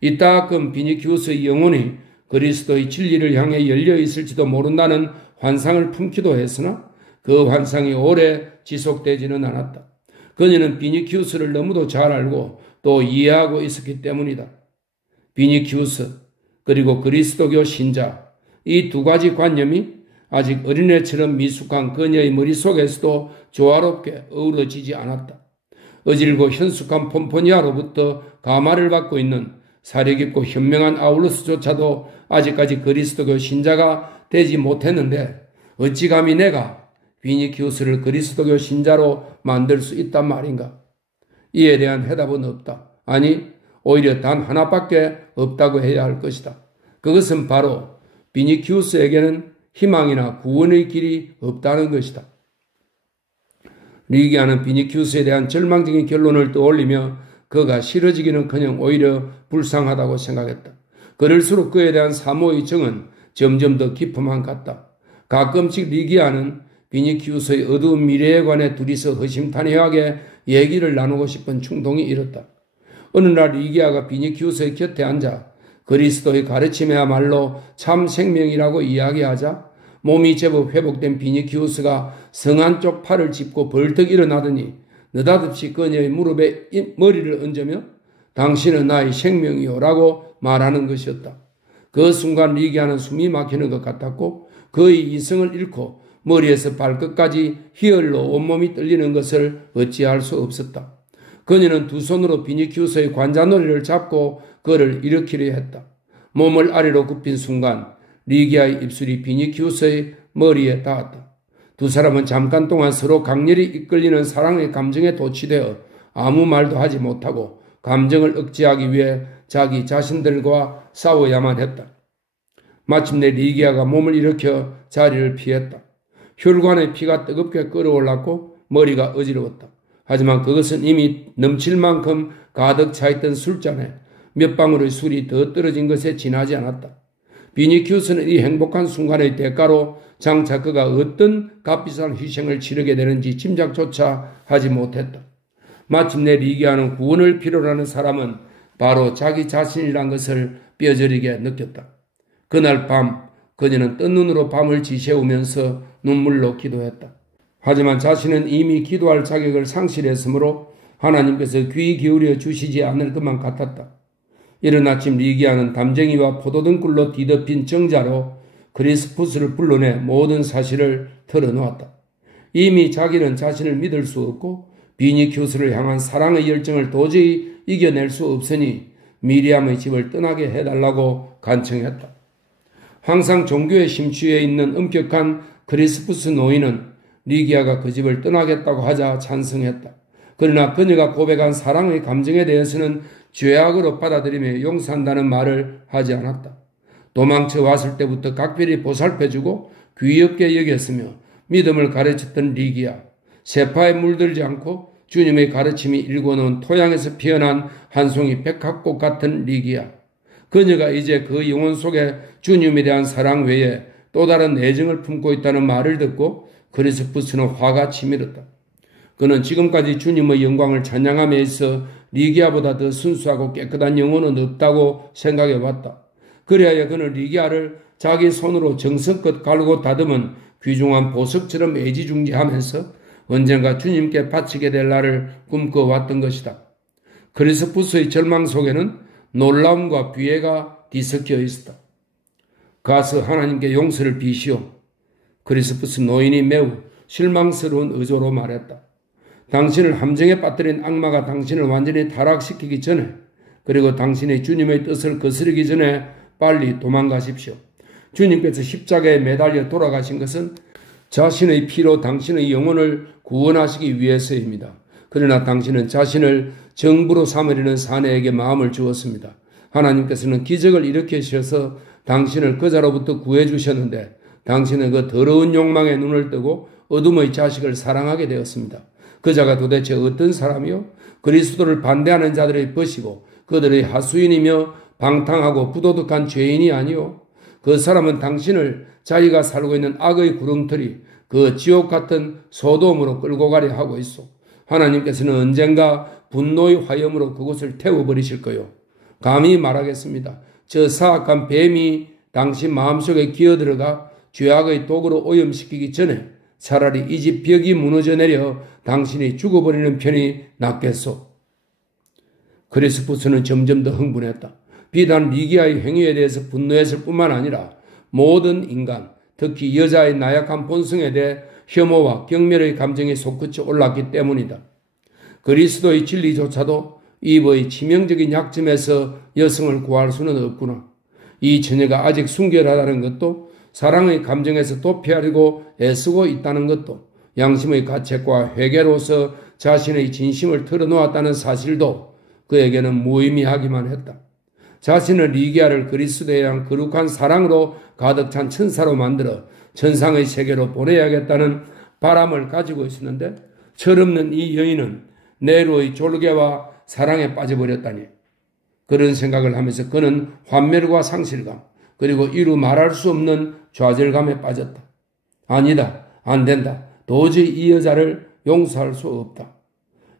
이따금 비니키우스의 영혼이 그리스도의 진리를 향해 열려 있을지도 모른다는 환상을 품기도 했으나 그 환상이 오래 지속되지는 않았다. 그녀는 비니키우스를 너무도 잘 알고 또 이해하고 있었기 때문이다. 비니키우스 그리고 그리스도교 신자 이 두 가지 관념이 아직 어린애처럼 미숙한 그녀의 머릿속에서도 조화롭게 어우러지지 않았다. 어질고 현숙한 폼포니아로부터 가마를 받고 있는 사려 깊고 현명한 아울루스조차도 아직까지 그리스도교 신자가 되지 못했는데 어찌 감히 내가 비니키우스를 그리스도교 신자로 만들 수 있단 말인가? 이에 대한 해답은 없다. 아니 오히려 단 하나밖에 없다고 해야 할 것이다. 그것은 바로 비니키우스에게는 희망이나 구원의 길이 없다는 것이다. 리기아는 비니키우스에 대한 절망적인 결론을 떠올리며 그가 싫어지기는커녕 오히려 불쌍하다고 생각했다. 그럴수록 그에 대한 사모의 정은 점점 더 깊어만 갔다. 가끔씩 리기아는 비니키우스의 어두운 미래에 관해 둘이서 허심탄회하게 얘기를 나누고 싶은 충동이 일었다. 어느 날 리기아가 비니키우스의 곁에 앉아 그리스도의 가르침이야말로 참 생명이라고 이야기하자 몸이 제법 회복된 비니키우스가 성 한쪽 팔을 짚고 벌떡 일어나더니 느닷없이 그녀의 무릎에 머리를 얹으며 당신은 나의 생명이요 라고 말하는 것이었다. 그 순간 리기아는 숨이 막히는 것 같았고 그의 이성을 잃고 머리에서 발끝까지 희열로 온몸이 떨리는 것을 어찌할 수 없었다. 그녀는 두 손으로 비니키우스의 관자놀이를 잡고 그를 일으키려 했다. 몸을 아래로 굽힌 순간 리기아의 입술이 비니키우스의 머리에 닿았다. 두 사람은 잠깐 동안 서로 강렬히 이끌리는 사랑의 감정에 도취되어 아무 말도 하지 못하고 감정을 억제하기 위해 자기 자신들과 싸워야만 했다. 마침내 리기아가 몸을 일으켜 자리를 피했다. 혈관의 피가 뜨겁게 끓어올랐고 머리가 어지러웠다. 하지만 그것은 이미 넘칠 만큼 가득 차있던 술잔에 몇 방울의 술이 더 떨어진 것에 지나지 않았다. 비니큐스는 이 행복한 순간의 대가로 장차 그가 어떤 값비싼 희생을 치르게 되는지 짐작조차 하지 못했다. 마침내 리기아는 구원을 필요로 하는 사람은 바로 자기 자신이란 것을 뼈저리게 느꼈다. 그날 밤 그녀는 뜬 눈으로 밤을 지새우면서 눈물로 기도했다. 하지만 자신은 이미 기도할 자격을 상실했으므로 하나님께서 귀 기울여 주시지 않을 것만 같았다. 이른 아침 리기아는 담쟁이와 포도등 꿀로 뒤덮인 정자로 그리스푸스를 불러내 모든 사실을 털어놓았다. 이미 자기는 자신을 믿을 수 없고 비니큐스를 향한 사랑의 열정을 도저히 이겨낼 수 없으니 미리암의 집을 떠나게 해달라고 간청했다. 항상 종교에 심취해 있는 엄격한 그리스푸스 노인은 리기아가 그 집을 떠나겠다고 하자 찬성했다. 그러나 그녀가 고백한 사랑의 감정에 대해서는 죄악으로 받아들이며 용서한다는 말을 하지 않았다. 도망쳐 왔을 때부터 각별히 보살펴주고 귀엽게 여겼으며 믿음을 가르쳤던 리기아, 세파에 물들지 않고 주님의 가르침이 일궈놓은 토양에서 피어난 한 송이 백합꽃 같은 리기아. 그녀가 이제 그 영혼 속에 주님에 대한 사랑 외에 또 다른 애정을 품고 있다는 말을 듣고 그리스푸스는 화가 치밀었다. 그는 지금까지 주님의 영광을 찬양함에 있어 리기아보다 더 순수하고 깨끗한 영혼은 없다고 생각해 왔다. 그래야 그는 리기아를 자기 손으로 정성껏 갈고 다듬은 귀중한 보석처럼 애지중지하면서 언젠가 주님께 바치게 될 날을 꿈꿔왔던 것이다. 그리스푸스의 절망 속에는 놀라움과 비애가 뒤섞여 있었다. 가서 하나님께 용서를 비시오. 그리스푸스 노인이 매우 실망스러운 의조로 말했다. 당신을 함정에 빠뜨린 악마가 당신을 완전히 타락시키기 전에, 그리고 당신의 주님의 뜻을 거스르기 전에 빨리 도망가십시오. 주님께서 십자가에 매달려 돌아가신 것은 자신의 피로 당신의 영혼을 구원하시기 위해서입니다. 그러나 당신은 자신을 정부로 삼으려는 사내에게 마음을 주었습니다. 하나님께서는 기적을 일으키셔서 당신을 그자로부터 구해주셨는데 당신은 그 더러운 욕망에 눈을 뜨고 어둠의 자식을 사랑하게 되었습니다. 그자가 도대체 어떤 사람이요? 그리스도를 반대하는 자들의 벗이고 그들의 하수인이며 방탕하고 부도덕한 죄인이 아니요. 그 사람은 당신을 자기가 살고 있는 악의 구렁텅이 그 지옥 같은 소돔으로 끌고 가려 하고 있어. 하나님께서는 언젠가 분노의 화염으로 그곳을 태워버리실 거요. 감히 말하겠습니다. 저 사악한 뱀이 당신 마음속에 기어들어가 죄악의 독으로 오염시키기 전에 차라리 이 집 벽이 무너져 내려 당신이 죽어버리는 편이 낫겠소. 그리스푸스는 점점 더 흥분했다. 비단 리기아의 행위에 대해서 분노했을 뿐만 아니라 모든 인간, 특히 여자의 나약한 본성에 대해 혐오와 경멸의 감정이 솟구쳐 올랐기 때문이다. 그리스도의 진리조차도 이브의 치명적인 약점에서 여성을 구할 수는 없구나. 이 처녀가 아직 순결하다는 것도, 사랑의 감정에서 도피하려고 애쓰고 있다는 것도, 양심의 가책과 회개로서 자신의 진심을 털어놓았다는 사실도 그에게는 무의미하기만 했다. 자신은 리기아를 그리스도에 대한 거룩한 사랑으로 가득 찬 천사로 만들어 천상의 세계로 보내야겠다는 바람을 가지고 있었는데, 철없는 이 여인은 네로의 졸개와 사랑에 빠져버렸다니. 그런 생각을 하면서 그는 환멸과 상실감, 그리고 이루 말할 수 없는 좌절감에 빠졌다. 아니다, 안 된다. 도저히 이 여자를 용서할 수 없다.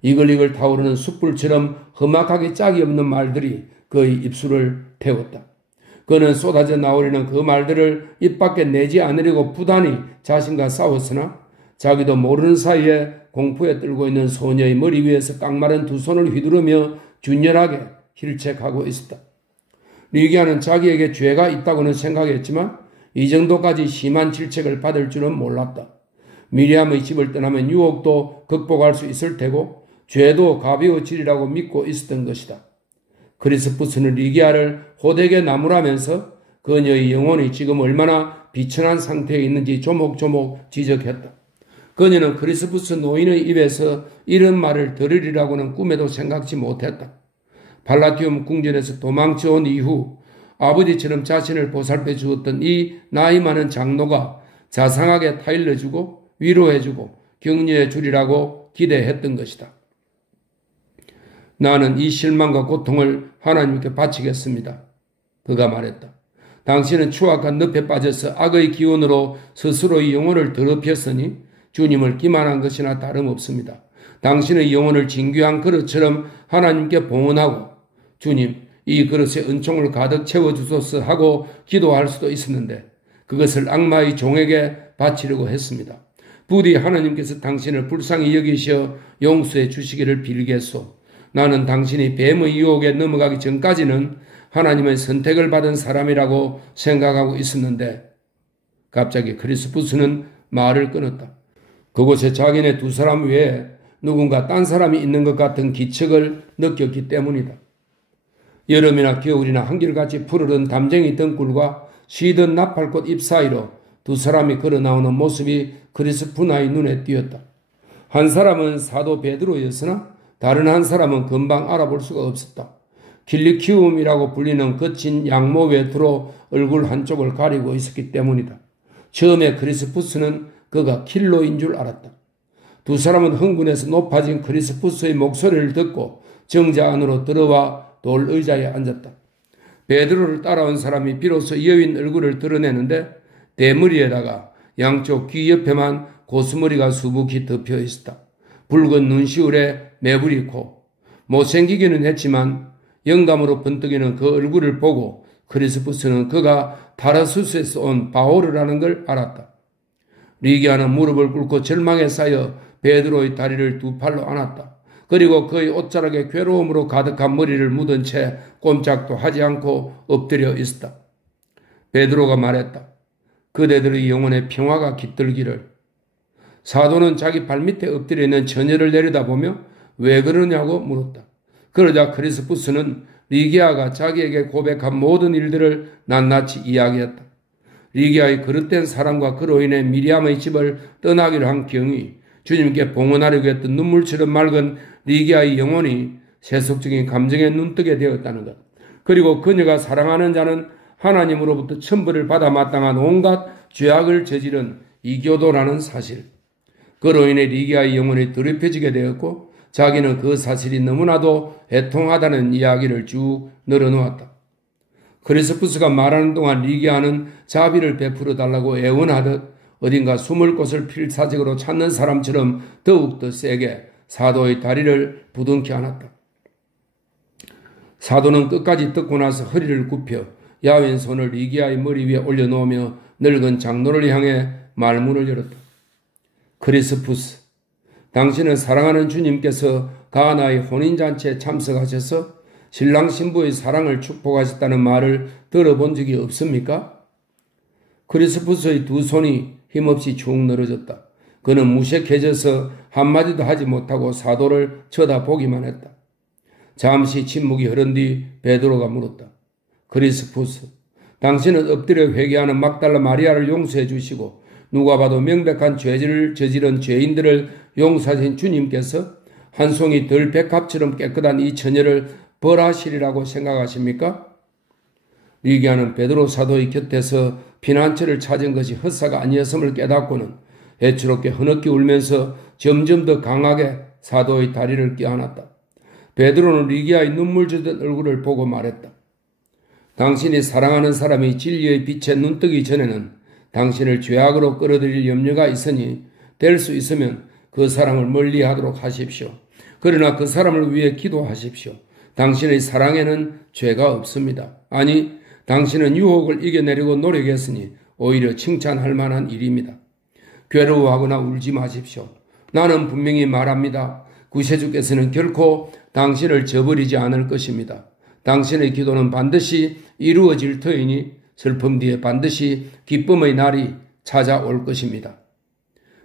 이글이글 타오르는 숯불처럼 험악하게 짝이 없는 말들이 그의 입술을 태웠다. 그는 쏟아져 나오려는 그 말들을 입 밖에 내지 않으려고 부단히 자신과 싸웠으나 자기도 모르는 사이에 공포에 떨고 있는 소녀의 머리 위에서 깡마른 두 손을 휘두르며 균열하게 힐책하고 있었다. 리기아는 자기에게 죄가 있다고는 생각했지만 이 정도까지 심한 질책을 받을 줄은 몰랐다. 미리암의 집을 떠나면 유혹도 극복할 수 있을 테고 죄도 가벼워지리라고 믿고 있었던 것이다. 그리스푸스는 리기아를 호되게 나무라면서 그녀의 영혼이 지금 얼마나 비천한 상태에 있는지 조목조목 지적했다. 그녀는 그리스푸스 노인의 입에서 이런 말을 들으리라고는 꿈에도 생각지 못했다. 팔라티움 궁전에서 도망쳐온 이후 아버지처럼 자신을 보살펴 주었던 이 나이 많은 장로가 자상하게 타일러주고 위로해주고 격려해 주리라고 기대했던 것이다. 나는 이 실망과 고통을 하나님께 바치겠습니다. 그가 말했다. 당신은 추악한 늪에 빠져서 악의 기운으로 스스로의 영혼을 더럽혔으니 주님을 기만한 것이나 다름없습니다. 당신의 영혼을 진귀한 그릇처럼 하나님께 봉헌하고 주님 이 그릇에 은총을 가득 채워주소서 하고 기도할 수도 있었는데 그것을 악마의 종에게 바치려고 했습니다. 부디 하나님께서 당신을 불쌍히 여기셔 용서해 주시기를 빌겠소. 나는 당신이 뱀의 유혹에 넘어가기 전까지는 하나님의 선택을 받은 사람이라고 생각하고 있었는데 갑자기 크리스푸스는 말을 끊었다. 그곳에 자기네 두 사람 외에 누군가 딴 사람이 있는 것 같은 기척을 느꼈기 때문이다. 여름이나 겨울이나 한결같이 푸르른 담쟁이 등굴과 쉬던 나팔꽃 잎 사이로 두 사람이 걸어 나오는 모습이 크리스푸나의 눈에 띄었다. 한 사람은 사도 베드로였으나 다른 한 사람은 금방 알아볼 수가 없었다. 길리키움이라고 불리는 거친 양모 외투로 얼굴 한쪽을 가리고 있었기 때문이다. 처음에 크리스푸스는 그가 킬로인 줄 알았다. 두 사람은 흥분해서 높아진 크리스푸스의 목소리를 듣고 정자 안으로 들어와 돌 의자에 앉았다. 베드로를 따라온 사람이 비로소 여인 얼굴을 드러내는데 대머리에다가 양쪽 귀 옆에만 고스머리가 수북히 덮여 있었다. 붉은 눈시울에 매부리 코. 못생기기는 했지만 영감으로 번뜩이는 그 얼굴을 보고 크리스푸스는 그가 타르수스에서 온 바오르라는 걸 알았다. 리기아는 무릎을 꿇고 절망에 쌓여 베드로의 다리를 두 팔로 안았다. 그리고 그의 옷자락에 괴로움으로 가득한 머리를 묻은 채 꼼짝도 하지 않고 엎드려 있었다. 베드로가 말했다. 그대들의 영혼에 평화가 깃들기를. 사도는 자기 발밑에 엎드려 있는 처녀를 내려다보며 왜 그러냐고 물었다. 그러자 크리스푸스는 리기아가 자기에게 고백한 모든 일들을 낱낱이 이야기했다. 리기아의 그릇된 사랑과 그로 인해 미리암의 집을 떠나기로 한 경위, 주님께 봉헌하려고 했던 눈물처럼 맑은 리기아의 영혼이 세속적인 감정에 눈뜨게 되었다는 것. 그리고 그녀가 사랑하는 자는 하나님으로부터 천벌을 받아 마땅한 온갖 죄악을 저지른 이교도라는 사실. 그로 인해 리기아의 영혼이 더럽혀지게 되었고 자기는 그 사실이 너무나도 애통하다는 이야기를 쭉 늘어놓았다. 크리스푸스가 말하는 동안 리기아는 자비를 베풀어 달라고 애원하듯 어딘가 숨을 곳을 필사적으로 찾는 사람처럼 더욱더 세게 사도의 다리를 부둥켜 안았다. 사도는 끝까지 듣고 나서 허리를 굽혀 야윈 손을 리기아의 머리 위에 올려놓으며 늙은 장로를 향해 말문을 열었다. 크리스푸스, 당신은 사랑하는 주님께서 가나의 혼인잔치에 참석하셔서 신랑 신부의 사랑을 축복하셨다는 말을 들어본 적이 없습니까? 크리스푸스의 두 손이 힘없이 축 늘어졌다. 그는 무색해져서 한마디도 하지 못하고 사도를 쳐다보기만 했다. 잠시 침묵이 흐른 뒤 베드로가 물었다. 크리스푸스, 당신은 엎드려 회개하는 막달라 마리아를 용서해 주시고 누가 봐도 명백한 죄를 저지른 죄인들을 용서하신 주님께서 한 송이 덜 백합처럼 깨끗한 이 처녀를 벌하시리라고 생각하십니까? 리기아는 베드로 사도의 곁에서 피난처를 찾은 것이 헛사가 아니었음을 깨닫고는 애처롭게 흐느끼 울면서 점점 더 강하게 사도의 다리를 껴안았다. 베드로는 리기아의 눈물 젖은 얼굴을 보고 말했다. 당신이 사랑하는 사람이 진리의 빛에 눈뜨기 전에는 당신을 죄악으로 끌어들일 염려가 있으니 될 수 있으면 그 사람을 멀리하도록 하십시오. 그러나 그 사람을 위해 기도하십시오. 당신의 사랑에는 죄가 없습니다. 아니, 당신은 유혹을 이겨내려고 노력했으니 오히려 칭찬할 만한 일입니다. 괴로워하거나 울지 마십시오. 나는 분명히 말합니다. 구세주께서는 결코 당신을 저버리지 않을 것입니다. 당신의 기도는 반드시 이루어질 터이니 슬픔 뒤에 반드시 기쁨의 날이 찾아올 것입니다.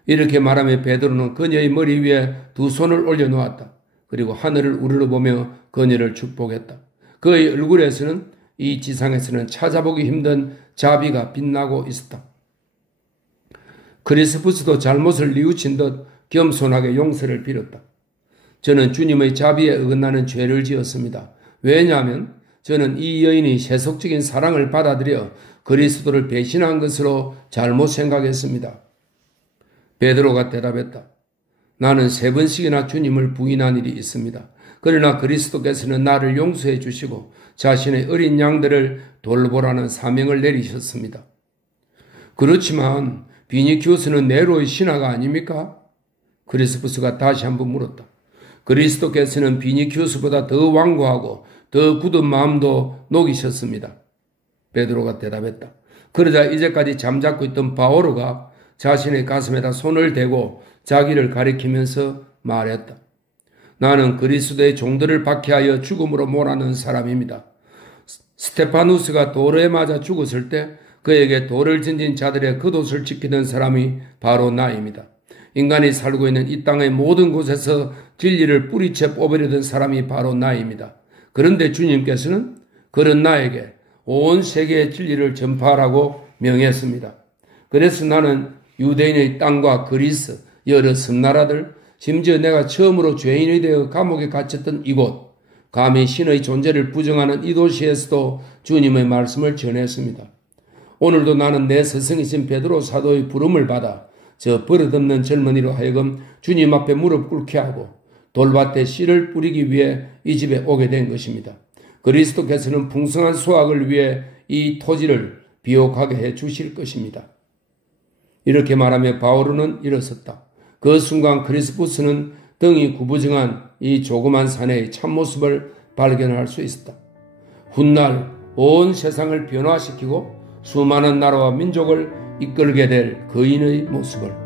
이렇게 말하며 베드로는 그녀의 머리 위에 두 손을 올려놓았다. 그리고 하늘을 우러러보며 그녀를 축복했다. 그의 얼굴에서는 이 지상에서는 찾아보기 힘든 자비가 빛나고 있었다. 크리스푸스도 잘못을 뉘우친 듯 겸손하게 용서를 빌었다. 저는 주님의 자비에 어긋나는 죄를 지었습니다. 왜냐하면 저는 이 여인이 세속적인 사랑을 받아들여 그리스도를 배신한 것으로 잘못 생각했습니다. 베드로가 대답했다. 나는 3번씩이나 주님을 부인한 일이 있습니다. 그러나 그리스도께서는 나를 용서해 주시고 자신의 어린 양들을 돌보라는 사명을 내리셨습니다. 그렇지만 비니키우스는 네로의 신하가 아닙니까? 크리스푸스가 다시 한번 물었다. 그리스도께서는 비니키우스보다 더 완고하고 더 굳은 마음도 녹이셨습니다. 베드로가 대답했다. 그러자 이제까지 잠자고 있던 바오로가 자신의 가슴에다 손을 대고 자기를 가리키면서 말했다. 나는 그리스도의 종들을 박해하여 죽음으로 몰아넣은 사람입니다. 스테파누스가 돌에 맞아 죽었을 때 그에게 돌을 던진 자들의 겉옷을 지키던 사람이 바로 나입니다. 인간이 살고 있는 이 땅의 모든 곳에서 진리를 뿌리채 뽑으려던 사람이 바로 나입니다. 그런데 주님께서는 그런 나에게 온 세계의 진리를 전파하라고 명했습니다. 그래서 나는 유대인의 땅과 그리스, 여러 섬나라들, 심지어 내가 처음으로 죄인이 되어 감옥에 갇혔던 이곳, 감히 신의 존재를 부정하는 이 도시에서도 주님의 말씀을 전했습니다. 오늘도 나는 내 스승이신 베드로 사도의 부름을 받아 저 버릇없는 젊은이로 하여금 주님 앞에 무릎 꿇게 하고 돌밭에 씨를 뿌리기 위해 이 집에 오게 된 것입니다. 그리스도께서는 풍성한 수확을 위해 이 토지를 비옥하게 해 주실 것입니다. 이렇게 말하며 바오로는 일어섰다. 그 순간 크리스푸스는 등이 구부정한 이 조그만 산의 참모습을 발견할 수 있었다. 훗날 온 세상을 변화시키고 수많은 나라와 민족을 이끌게 될 거인의 모습을.